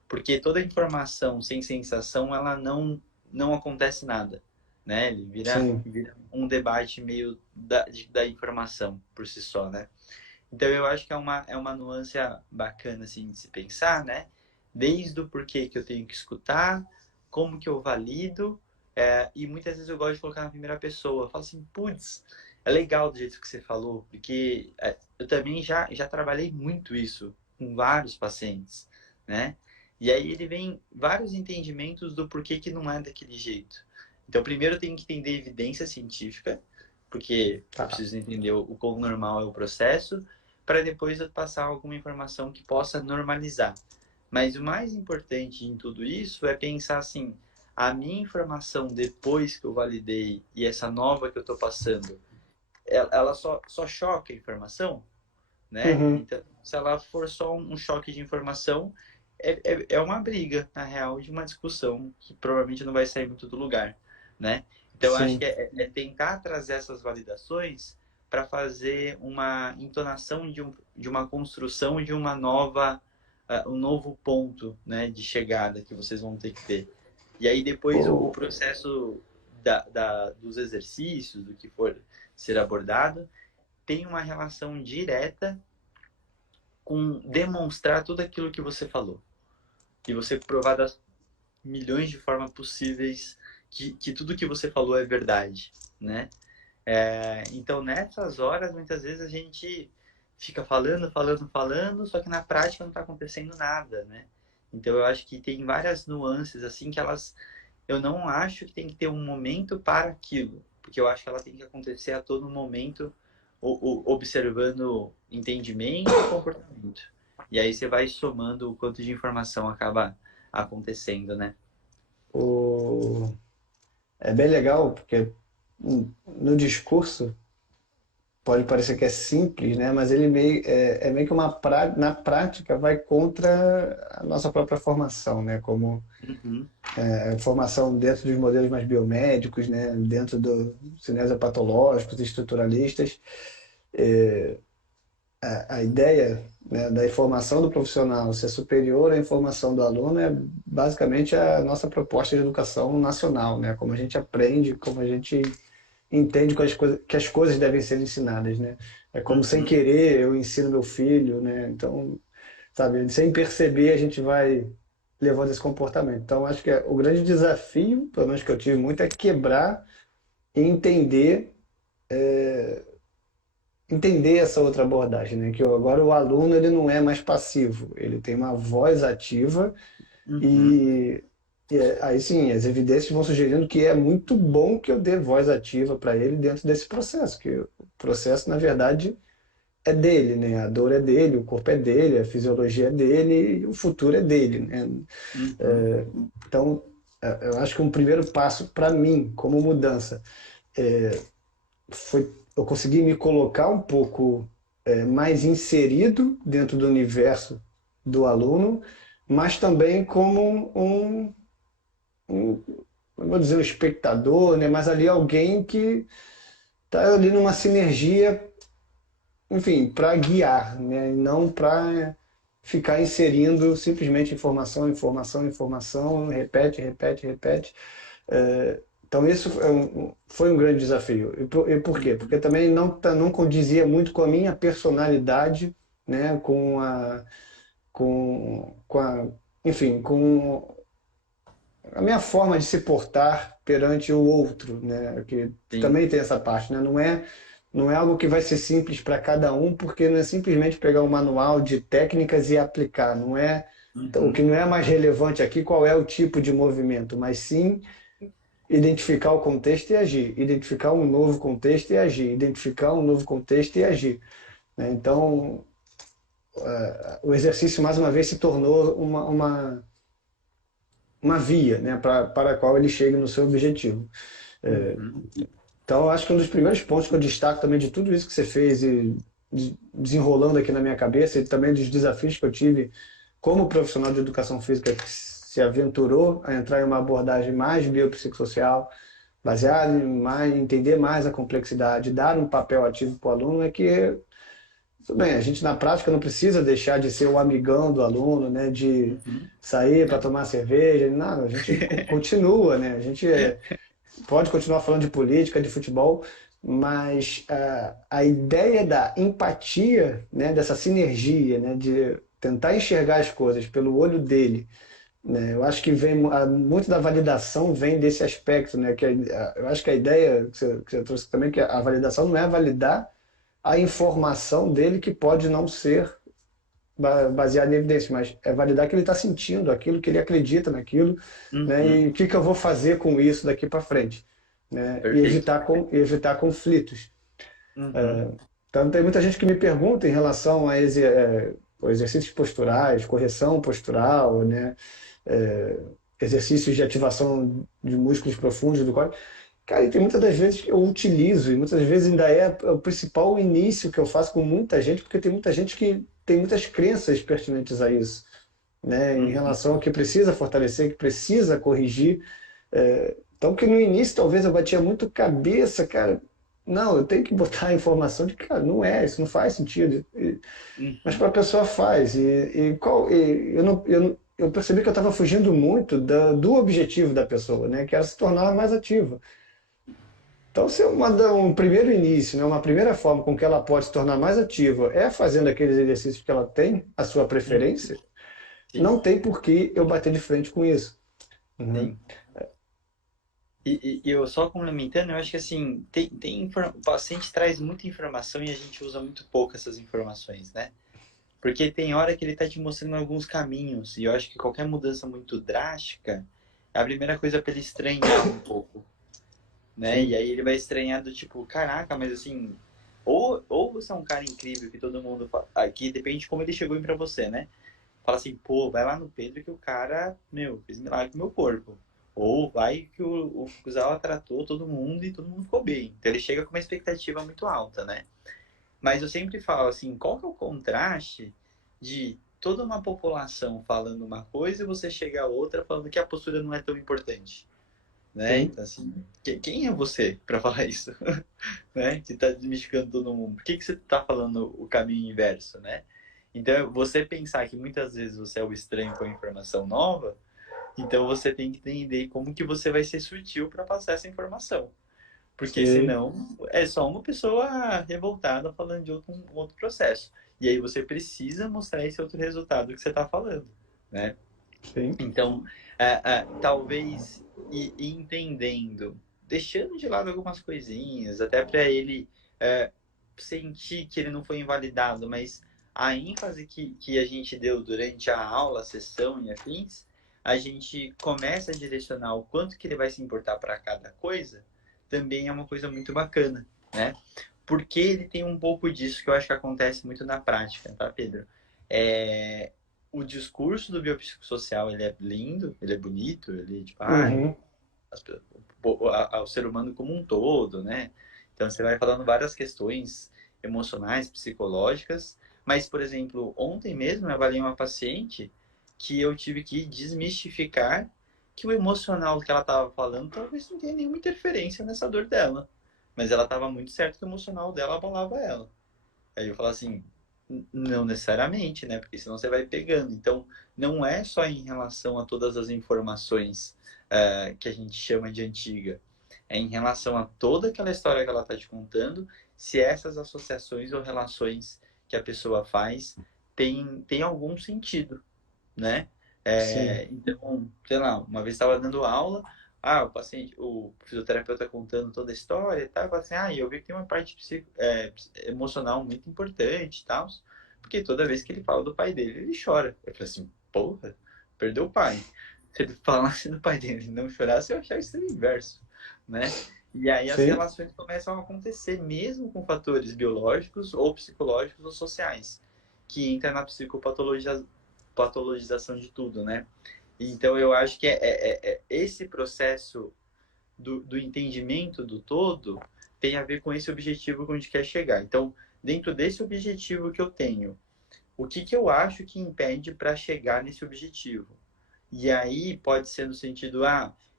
Porque toda informação sem sensação, ela não acontece nada, né? Ele Sim. vira um debate meio da informação por si só, né? Então eu acho que é uma nuance bacana assim de se pensar, né? Desde o porquê que eu tenho que escutar, como que eu valido, e muitas vezes eu gosto de colocar na primeira pessoa. Eu falo assim, putz, é legal do jeito que você falou, porque eu também já trabalhei muito isso com vários pacientes, né? E aí ele vem vários entendimentos do porquê que não é daquele jeito. Então primeiro eu tenho que entender evidência científica, porque eu Tá. preciso entender o quão normal é o processo, para depois eu passar alguma informação que possa normalizar. Mas o mais importante em tudo isso é pensar assim, a minha informação depois que eu validei e essa nova que eu estou passando, ela só choca a informação, né? Uhum. Então, se ela for só um choque de informação, é uma briga, na real, de uma discussão que provavelmente não vai sair muito do lugar, né? Então, eu acho que Sim. é tentar trazer essas validações para fazer uma entonação de uma construção de uma nova, um novo ponto, né, de chegada que vocês vão ter que ter. E aí, depois, o O, processo dos exercícios, do que for ser abordado, tem uma relação direta com demonstrar tudo aquilo que você falou. E você provar das milhões de formas possíveis que tudo que você falou é verdade, né? Então, nessas horas, muitas vezes a gente fica falando, falando, falando, só que na prática não está acontecendo nada, né? Então, eu acho que tem várias nuances, assim, que elas... Eu não acho que tem que ter um momento para aquilo, porque eu acho que ela tem que acontecer a todo momento, observando entendimento e comportamento. E aí você vai somando o quanto de informação acaba acontecendo, né? o, é bem legal, porque no discurso pode parecer que é simples, né? Mas ele é meio que na prática vai contra a nossa própria formação, né? Como Uhum, formação dentro dos modelos mais biomédicos, né? Dentro do cinesiopatológicos, estruturalistas. A ideia, né, da informação do profissional ser superior à informação do aluno é basicamente a nossa proposta de educação nacional, né? Como a gente aprende, como a gente entende que as coisas devem ser ensinadas, né? É como sem uhum, querer eu ensino meu filho, né? Então, sabe, sem perceber a gente vai levando esse comportamento. Então, acho que o grande desafio, pelo menos que eu tive muito, é quebrar e entender essa outra abordagem, né? Que agora o aluno ele não é mais passivo, ele tem uma voz ativa uhum, e, aí sim, as evidências vão sugerindo que é muito bom que eu dê voz ativa para ele dentro desse processo, que o processo, na verdade, é dele, né? A dor é dele, o corpo é dele, a fisiologia é dele e o futuro é dele, né? uhum, Então, eu acho que um primeiro passo para mim, como mudança, foi eu consegui me colocar um pouco mais inserido dentro do universo do aluno, mas também como um não vou dizer um espectador, né, mas ali alguém que está ali numa sinergia, enfim, para guiar, né, e não para ficar inserindo simplesmente informação, informação, informação, repete, repete, repete. Então, isso foi um grande desafio. E por quê? Porque uhum, também não condizia muito com a minha personalidade, né? Com a, enfim, com a minha forma de se portar perante o outro, né? Que sim, também tem essa parte, né? Não é algo que vai ser simples para cada um, porque não é simplesmente pegar um manual de técnicas e aplicar. Não é, o que uhum, não é mais relevante aqui qual é o tipo de movimento, mas sim identificar o contexto e agir, identificar um novo contexto e agir, identificar um novo contexto e agir, né? Então, o exercício, mais uma vez, se tornou uma via, né, para a qual ele chegue no seu objetivo. uhum, Então, eu acho que um dos primeiros pontos que eu destaco também de tudo isso que você fez e desenrolando aqui na minha cabeça e também dos desafios que eu tive como profissional de educação física que se aventurou a entrar em uma abordagem mais biopsicossocial, baseada em entender mais a complexidade, dar um papel ativo para o aluno, é que, tudo bem, a gente na prática não precisa deixar de ser o amigão do aluno, né, de uhum. sair para tomar cerveja, não, a gente continua, né, a gente pode continuar falando de política, de futebol, mas a ideia da empatia, né, dessa sinergia, né, de tentar enxergar as coisas pelo olho dele, né, eu acho que vem muito da validação vem desse aspecto, né, eu acho que a ideia que você trouxe também que a validação não é validar a informação dele que pode não ser baseada em evidência, mas é validar que ele está sentindo aquilo, que ele acredita naquilo, né? Uhum. E o que que eu vou fazer com isso daqui para frente, né? E Perfeito. evitar conflitos. Uhum. Então tem muita gente que me pergunta em relação a esse, exercícios posturais, correção postural, né? É, exercícios de ativação de músculos profundos do corpo. Cara, e tem muitas das vezes que eu utilizo, e muitas vezes ainda é o principal início que eu faço com muita gente, porque tem muita gente que tem muitas crenças pertinentes a isso, né? Em Uhum. relação ao que precisa fortalecer, que precisa corrigir. Então, que no início talvez eu batia muito cabeça, cara. Não, eu tenho que botar a informação de que, cara, não é, isso não faz sentido. Mas Uhum. para a pessoa faz. Eu percebi que eu estava fugindo muito do objetivo da pessoa, né? Que era se tornar mais ativa. Então, se um primeiro início, né, uma primeira forma com que ela pode se tornar mais ativa é fazendo aqueles exercícios que ela tem, a sua Uhum. preferência, Sim, não tem por que eu bater de frente com isso. Uhum. sim. E eu só complementando, eu acho que assim, o paciente traz muita informação e a gente usa muito pouco essas informações, né? Porque tem hora que ele tá te mostrando alguns caminhos, e eu acho que qualquer mudança muito drástica é a primeira coisa para ele estranhar um pouco, né? E Sim, aí ele vai estranhar do tipo, caraca, mas assim, ou você é um cara incrível que todo mundo fala, aqui depende de como ele chegou em pra você, né? Fala assim, pô, vai lá no Pedro que o cara, meu, fez milagre com o meu corpo. Ou vai que o Fukuzawa tratou todo mundo e todo mundo ficou bem. Então ele chega com uma expectativa muito alta, né? Mas eu sempre falo assim, qual que é o contraste de toda uma população falando uma coisa e você chega a outra falando que a postura não é tão importante, né? sim, Então assim, quem é você para falar isso, né? Que tá desmistificando todo mundo. Por que você tá falando o caminho inverso, né? Então, você pensar que muitas vezes você é o estranho com a informação nova, então você tem que entender como que você vai ser sutil para passar essa informação. Porque sim, senão é só uma pessoa revoltada falando de um outro processo. E aí você precisa mostrar esse outro resultado que você está falando, né? sim, Então, talvez ir entendendo, deixando de lado algumas coisinhas, até para ele é, sentir que ele não foi invalidado, mas a ênfase que a gente deu durante a aula, a sessão e afins, a gente começa a direcionar o quanto que ele vai se importar para cada coisa, também é uma coisa muito bacana, né? Porque ele tem um pouco disso que eu acho que acontece muito na prática, tá, Pedro? É, o discurso do biopsicossocial, ele é lindo, ele é bonito, ele, tipo, uhum, o ser humano como um todo, né? Então, você vai falando várias questões emocionais, psicológicas, mas, por exemplo, ontem mesmo eu avaliei uma paciente que eu tive que desmistificar que o emocional que ela estava falando talvez não tenha nenhuma interferência nessa dor dela. Mas ela estava muito certa que o emocional dela abalava ela. Aí eu falo assim, não necessariamente, né? Porque senão você vai pegando. Então, não é só em relação a todas as informações que a gente chama de antiga. É em relação a toda aquela história que ela está te contando, se essas associações ou relações que a pessoa faz tem algum sentido, né? sim, Então, sei lá, uma vez estava dando aula, o paciente, o fisioterapeuta contando toda a história e tal, eu falei assim, eu vi que tem uma parte emocional muito importante e tal, porque toda vez que ele fala do pai dele, ele chora. Eu falei assim, porra, perdeu o pai. Se ele falasse do pai dele e não chorasse, eu achava isso o inverso, né? E aí as sim, relações começam a acontecer, mesmo com fatores biológicos ou psicológicos ou sociais, que entra na psicopatologia, patologização de tudo, né? Então eu acho que esse processo do entendimento do todo tem a ver com esse objetivo que a gente quer chegar. Então, dentro desse objetivo que eu tenho, o que eu acho que impede para chegar nesse objetivo? E aí pode ser no sentido,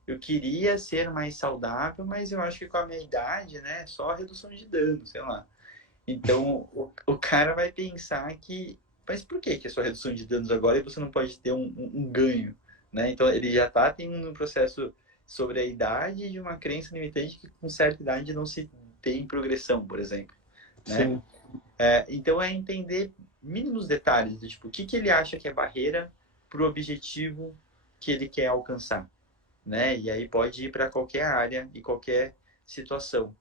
eu queria ser mais saudável, mas eu acho que com a minha idade, né, só redução de dano, sei lá. Então, o cara vai pensar que, mas por que é só redução de danos agora e você não pode ter um ganho, né? Então, ele já está tendo um processo sobre a idade de uma crença limitante que com certa idade não se tem progressão, por exemplo, né? sim, Então, é entender mínimos detalhes, do tipo, o que ele acha que é barreira para o objetivo que ele quer alcançar, né? E aí pode ir para qualquer área e qualquer situação.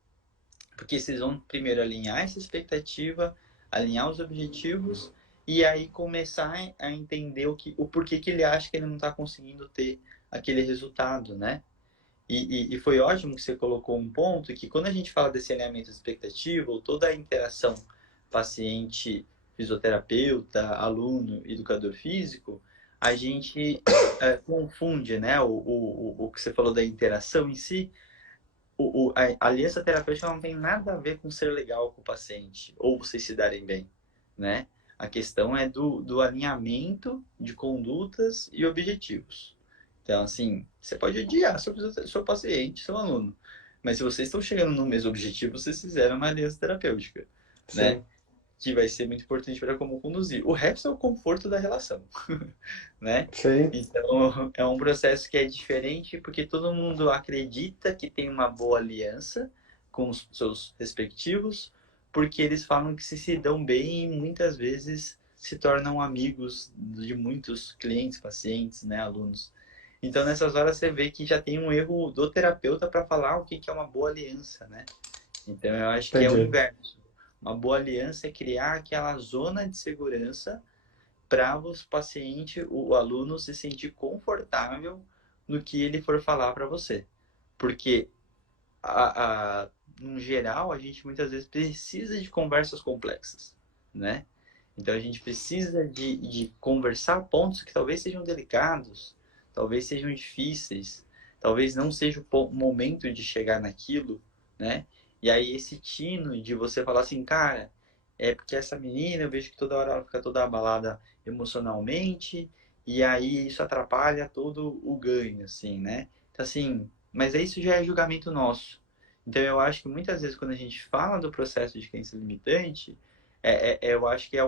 Porque vocês vão primeiro alinhar essa expectativa, alinhar os objetivos e aí começar a entender o porquê que ele acha que ele não está conseguindo ter aquele resultado, né? E foi ótimo que você colocou um ponto que quando a gente fala desse alinhamento de expectativa ou toda a interação paciente fisioterapeuta, aluno, educador físico, a gente confunde, né, o que você falou da interação em si. A aliança terapêutica não tem nada a ver com ser legal com o paciente ou vocês se darem bem, né? A questão é do alinhamento de condutas e objetivos. Então, assim, você pode odiar seu paciente, seu aluno, mas se vocês estão chegando no mesmo objetivo, vocês fizeram uma aliança terapêutica, né? Sim, Que vai ser muito importante para como conduzir. O resto é o conforto da relação, né? sim, Então, é um processo que é diferente porque todo mundo acredita que tem uma boa aliança com os seus respectivos, porque eles falam que se dão bem e muitas vezes se tornam amigos de muitos clientes, pacientes, né, alunos. Então, nessas horas você vê que já tem um erro do terapeuta para falar o que é uma boa aliança, né? Então, eu acho que é o entendi. inverso. Uma boa aliança é criar aquela zona de segurança para o paciente, o aluno se sentir confortável no que ele for falar para você. Porque, no geral, a gente muitas vezes precisa de conversas complexas, né? Então a gente precisa de conversar pontos que talvez sejam delicados, talvez sejam difíceis, talvez não seja o momento de chegar naquilo, né? E aí esse tino de você falar assim, cara, é porque essa menina, eu vejo que toda hora ela fica toda abalada emocionalmente, e aí isso atrapalha todo o ganho, assim, né? Então, assim, mas isso já é julgamento nosso. Então, eu acho que muitas vezes quando a gente fala do processo de crença limitante, eu acho que é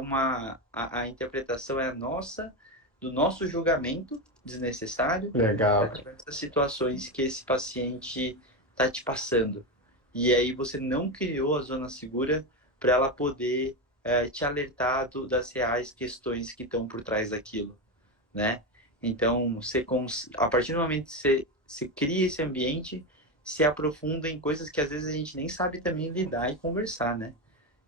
a interpretação é nossa, do nosso julgamento desnecessário para Legal, cara. diversas situações que esse paciente está te passando. E aí você não criou a zona segura para ela poder te alertar das reais questões que estão por trás daquilo, né? Então, a partir do momento que você cria esse ambiente, se aprofunda em coisas que às vezes a gente nem sabe também lidar e conversar, né?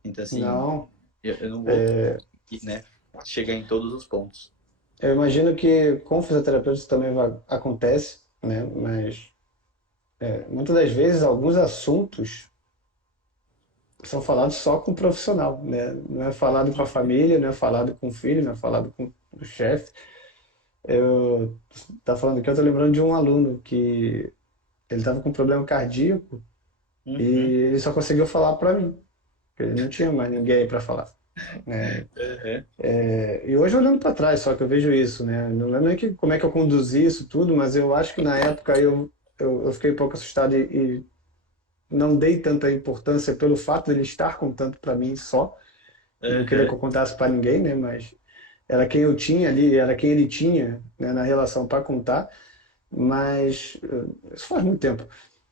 Então, assim, Não, eu não vou, é, né, chegar em todos os pontos. eu imagino que com fisioterapeuta isso também acontece, né? Mas muitas das vezes alguns assuntos são falados só com o profissional, né? Não é falado com a família, não é falado com o filho, não é falado com o chefe. Eu tá falando aqui, eu tô lembrando de um aluno que ele estava com problema cardíaco e Uhum. ele só conseguiu falar para mim, porque ele não tinha mais ninguém para falar, né? Uhum. E hoje olhando para trás, só que eu vejo isso, né? Não lembro nem como é que eu conduzi isso tudo, mas eu acho que na época eu fiquei um pouco assustado e não dei tanta importância pelo fato dele estar contando para mim só. Eu não queria que Uhum. eu contasse para ninguém, né? Mas era quem eu tinha ali, era quem ele tinha, né, na relação para contar. Mas isso faz muito tempo.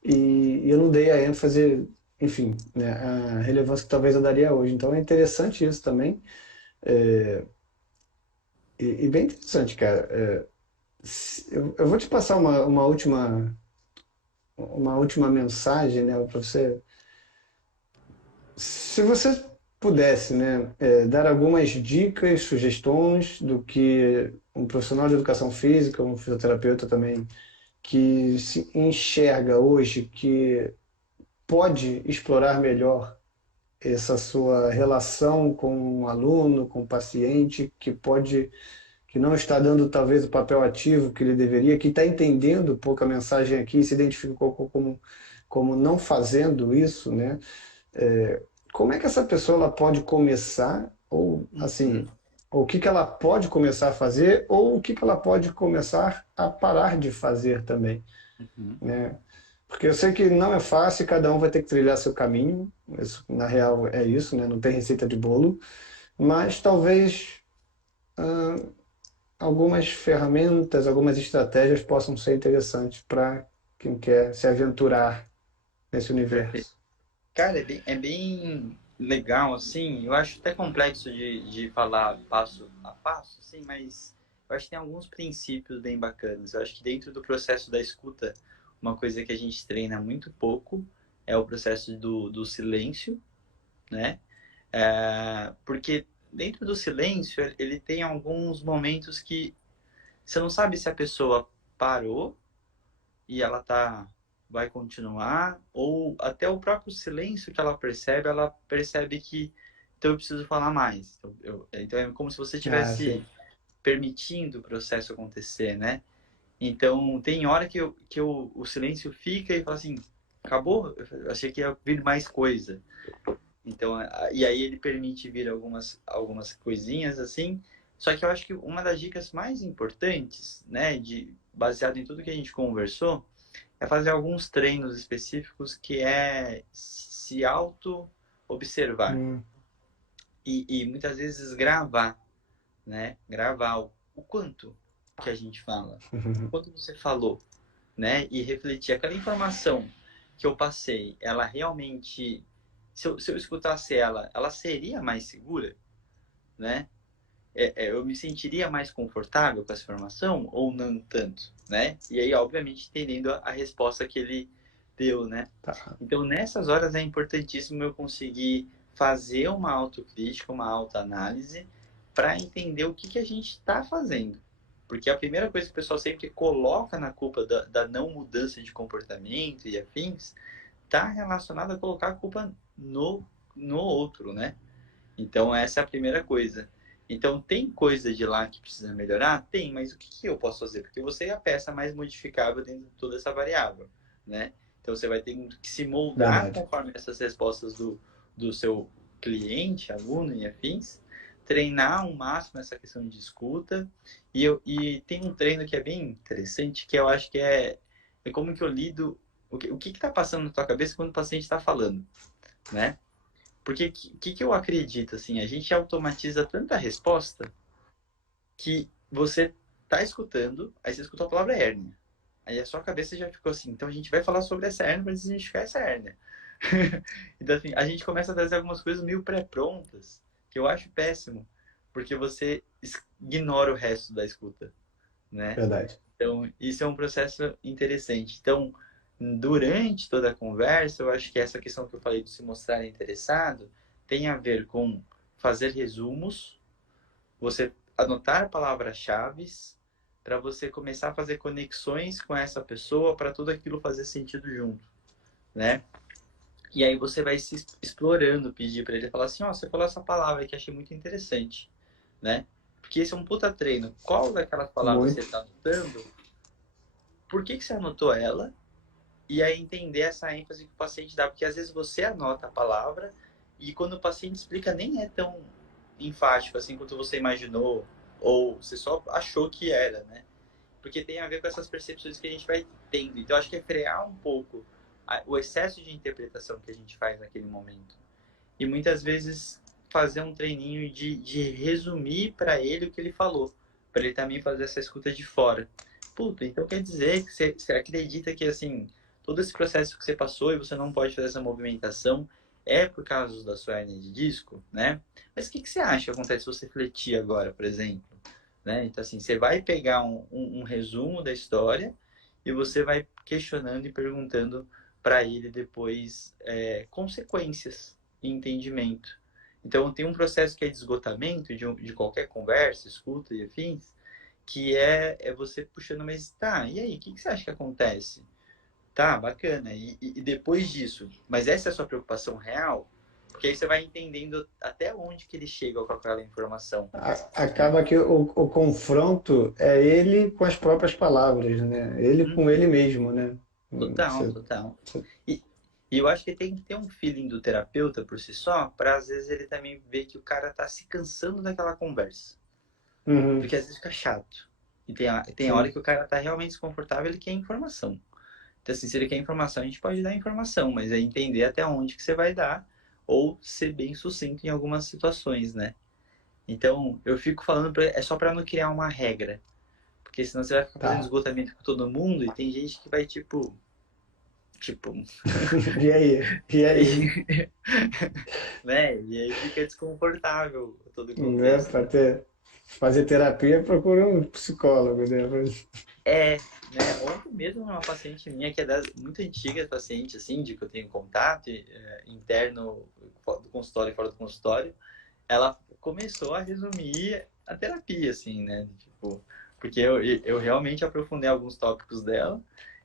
E eu não dei a ênfase, enfim, né, a relevância que talvez eu daria hoje. Então é interessante isso também. É, e bem interessante, cara. Eu vou te passar uma última mensagem, né, para você. Se você pudesse, né, dar algumas dicas, sugestões do que um profissional de educação física, um fisioterapeuta também, que se enxerga hoje que pode explorar melhor essa sua relação com o aluno, com o paciente, que não está dando talvez o papel ativo que ele deveria, que está entendendo pouco a mensagem aqui e se identificou como não fazendo isso, né? Como é que essa pessoa ela pode começar, ou assim, Uhum. o que que ela pode começar a fazer, ou o que que ela pode começar a parar de fazer também, Uhum. né? Porque eu sei que não é fácil, cada um vai ter que trilhar seu caminho, isso, na real é isso, né? Não tem receita de bolo, mas talvez algumas ferramentas, algumas estratégias possam ser interessantes para quem quer se aventurar nesse Perfeito. universo. Cara, é bem legal, assim. Eu acho até complexo de falar passo a passo, assim, mas eu acho que tem alguns princípios bem bacanas. Eu acho que dentro do processo da escuta, uma coisa que a gente treina muito pouco é o processo do silêncio, né? Porque dentro do silêncio, ele tem alguns momentos que você não sabe se a pessoa parou e vai continuar, ou até o próprio silêncio que ela percebe que então eu preciso falar mais. Então é como se você Ah, estivesse sim. permitindo o processo acontecer, né? Então tem hora o silêncio fica e fala assim, acabou? Eu achei que ia vir mais coisa. Então, e aí ele permite vir algumas coisinhas assim. Só que eu acho que uma das dicas mais importantes, né, baseado em tudo que a gente conversou, é fazer alguns treinos específicos que é se auto-observar Hum. e muitas vezes gravar, né? Gravar o quanto que a gente fala, o quanto você falou, né? E refletir aquela informação que eu passei, ela realmente, se eu escutasse ela seria mais segura, né? Eu me sentiria mais confortável com essa informação ou não tanto, né? E aí, obviamente, entendendo a resposta que ele deu, né? Tá. Então, nessas horas é importantíssimo eu conseguir fazer uma autocrítica, uma autoanálise, para entender o que a gente está fazendo. Porque a primeira coisa que o pessoal sempre coloca na culpa da não mudança de comportamento e afins está relacionada a colocar a culpa no outro, né? Então, essa é a primeira coisa. Então, tem coisa de lá que precisa melhorar? Tem, mas o que eu posso fazer? Porque você é a peça mais modificável dentro de toda essa variável, né? Então, você vai ter que se moldar Verdade. conforme essas respostas do seu cliente, aluno e afins, treinar ao máximo essa questão de escuta. E tem um treino que é bem interessante, que eu acho que é como que eu lido, o que está passando na tua cabeça quando o paciente está falando, né? Porque que eu acredito, assim, a gente automatiza tanta resposta que você tá escutando, aí você escutou a palavra hérnia. Aí a sua cabeça já ficou assim, então a gente vai falar sobre essa hérnia para desmistificar essa hérnia. Então, assim, a gente começa a trazer algumas coisas meio pré-prontas, que eu acho péssimo, porque você ignora o resto da escuta, né? Verdade. Então, isso é um processo interessante. Então, durante toda a conversa, eu acho que essa questão que eu falei de se mostrar interessado tem a ver com fazer resumos, você anotar palavras-chave para você começar a fazer conexões com essa pessoa para tudo aquilo fazer sentido junto, né? E aí você vai se explorando, pedir para ele falar assim, ó, oh, você falou essa palavra que achei muito interessante, né? Porque esse é um puta treino. Qual daquelas palavras você Muito. está anotando? Por que você anotou ela? E aí entender essa ênfase que o paciente dá, porque às vezes você anota a palavra e quando o paciente explica nem é tão enfático assim quanto você imaginou ou você só achou que era, né? Porque tem a ver com essas percepções que a gente vai tendo. Então acho que é frear um pouco o excesso de interpretação que a gente faz naquele momento. E muitas vezes fazer um treininho de resumir para ele o que ele falou, para ele também fazer essa escuta de fora. Puta, então quer dizer que você acredita que assim, todo esse processo que você passou e você não pode fazer essa movimentação é por causa da sua hernia de disco, né? Mas o que você acha que acontece se você refletir agora, por exemplo? Né? Então, assim, você vai pegar um resumo da história e você vai questionando e perguntando para ele depois consequências e entendimento. Então, tem um processo que é de esgotamento de qualquer conversa, escuta e afins, que é você puxando, mas tá, e aí, o que você acha que acontece? Tá, bacana. E depois disso, mas essa é a sua preocupação real? Porque aí você vai entendendo até onde que ele chega com aquela informação, né? Acaba que o confronto é ele com as próprias palavras, né? Ele com ele Uhum. mesmo, né? Total, Você- total. você- E, e eu acho que tem que ter um feeling do terapeuta por si só, para às vezes ele também ver que o cara tá se cansando daquela conversa. Uhum, Porque às vezes fica chato. E tem hora sim. que o cara tá realmente desconfortável, ele quer informação. Então, assim, se ele quer informação, a gente pode dar informação, mas é entender até onde que você vai dar, ou ser bem sucinto em algumas situações, né? Então, eu fico falando, é só para não criar uma regra. Porque senão você vai ficar fazendo Tá. esgotamento com todo mundo e tem gente que vai, tipo, E aí? E aí? né? E aí fica desconfortável todo o Né? contexto. Para ter, fazer terapia, procura um psicólogo, né? Né? Ontem mesmo uma paciente minha, que é das muito antigas paciente, assim, de que eu tenho contato, interno do consultório e fora do consultório, ela começou a resumir a terapia, assim, né? Tipo, porque eu realmente aprofundei alguns tópicos dela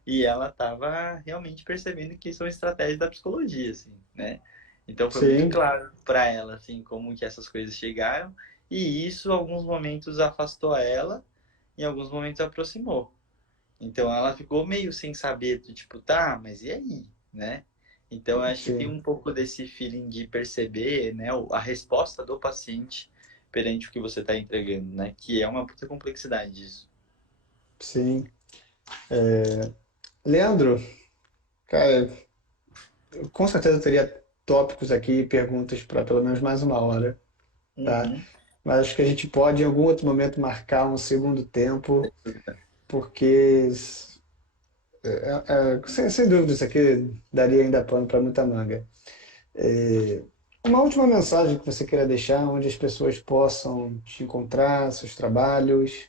e ela estava realmente percebendo que são estratégias da psicologia, assim, né? Então foi muito Sim, claro para ela, assim, como que essas coisas chegaram. E isso, em alguns momentos, afastou ela, em alguns momentos aproximou. Então ela ficou meio sem saber, do tipo, tá, mas e aí, né? Então eu acho que tem sim, um pouco desse feeling de perceber, né, a resposta do paciente perante o que você está entregando, né? Que é uma puta complexidade disso. sim. Leandro, cara, eu com certeza teria tópicos aqui e perguntas para pelo menos mais uma hora, tá? Uhum. Mas acho que a gente pode em algum outro momento marcar um segundo tempo, porque sem dúvida isso aqui daria ainda pano para muita manga. É, uma última mensagem que você queira deixar, onde as pessoas possam te encontrar, seus trabalhos,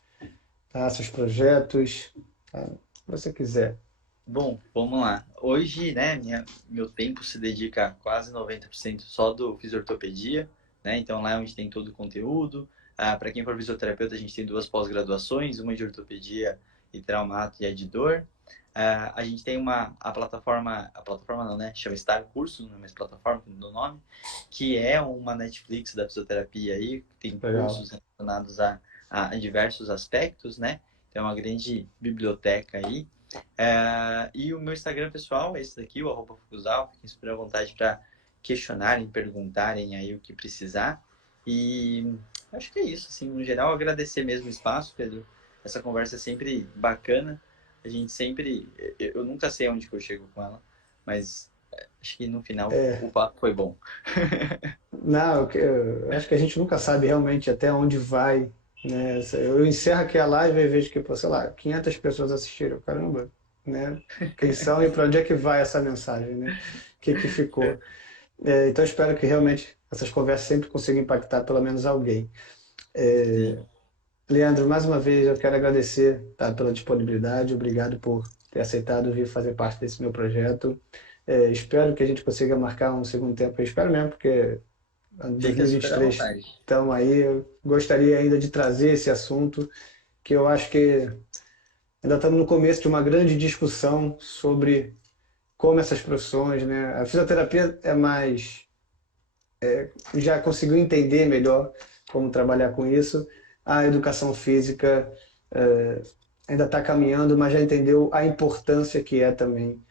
tá? Seus projetos, tá? Se você quiser. Bom, vamos lá. Hoje, né, meu tempo se dedica a quase 90% só do fisioortopedia, né? Então lá é onde tem todo o conteúdo. Para quem for fisioterapeuta, a gente tem duas pós-graduações, uma de ortopedia e traumato e a de dor. A gente tem a plataforma não, né? Chama Star Curso, não é mais plataforma, no nome, que é uma Netflix da fisioterapia aí, tem Legal. cursos relacionados a diversos aspectos, né? Tem uma grande biblioteca aí. E o meu Instagram pessoal é esse daqui, o @Fukusal. Fiquem super à vontade para questionarem, perguntarem aí o que precisar. E acho que é isso, assim, no geral, agradecer mesmo o espaço, Pedro. Essa conversa é sempre bacana. A gente sempre. Eu nunca sei onde que eu chego com ela, mas acho que no final É, o papo foi bom. não, eu acho que a gente nunca sabe realmente até onde vai, né? Eu encerro aqui a live e vejo que, pô, sei lá, 500 pessoas assistiram. Caramba, né? Quem são e para onde é que vai essa mensagem, né? O que que ficou? Então, eu espero que realmente essas conversas sempre consigam impactar pelo menos alguém. Sim, Leandro, mais uma vez eu quero agradecer, tá, pela disponibilidade. Obrigado por ter aceitado vir fazer parte desse meu projeto. Espero que a gente consiga marcar um segundo tempo. Eu espero mesmo, porque fica super à 2023 vontade. estão aí. Eu gostaria ainda de trazer esse assunto, que eu acho que ainda estamos no começo de uma grande discussão sobre como essas profissões, né? A fisioterapia é mais, já conseguiu entender melhor como trabalhar com isso. A educação física eh, ainda está caminhando, mas já entendeu a importância que é também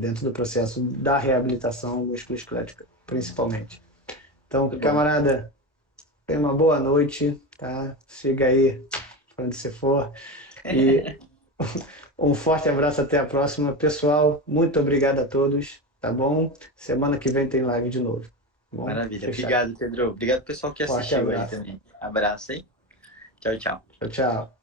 dentro do processo da reabilitação musculoesquelética, principalmente. Então, Muito bom. camarada, tenha uma boa noite, tá? Siga aí pra onde você for. E um forte abraço, até a próxima. Pessoal, muito obrigado a todos, tá bom? Semana que vem tem live de novo, tá bom? Maravilha. Fechado. Obrigado, Pedro. Obrigado pessoal que Forte assistiu aí abraço. também. Abraço, hein? Tchau, tchau. Tchau, tchau.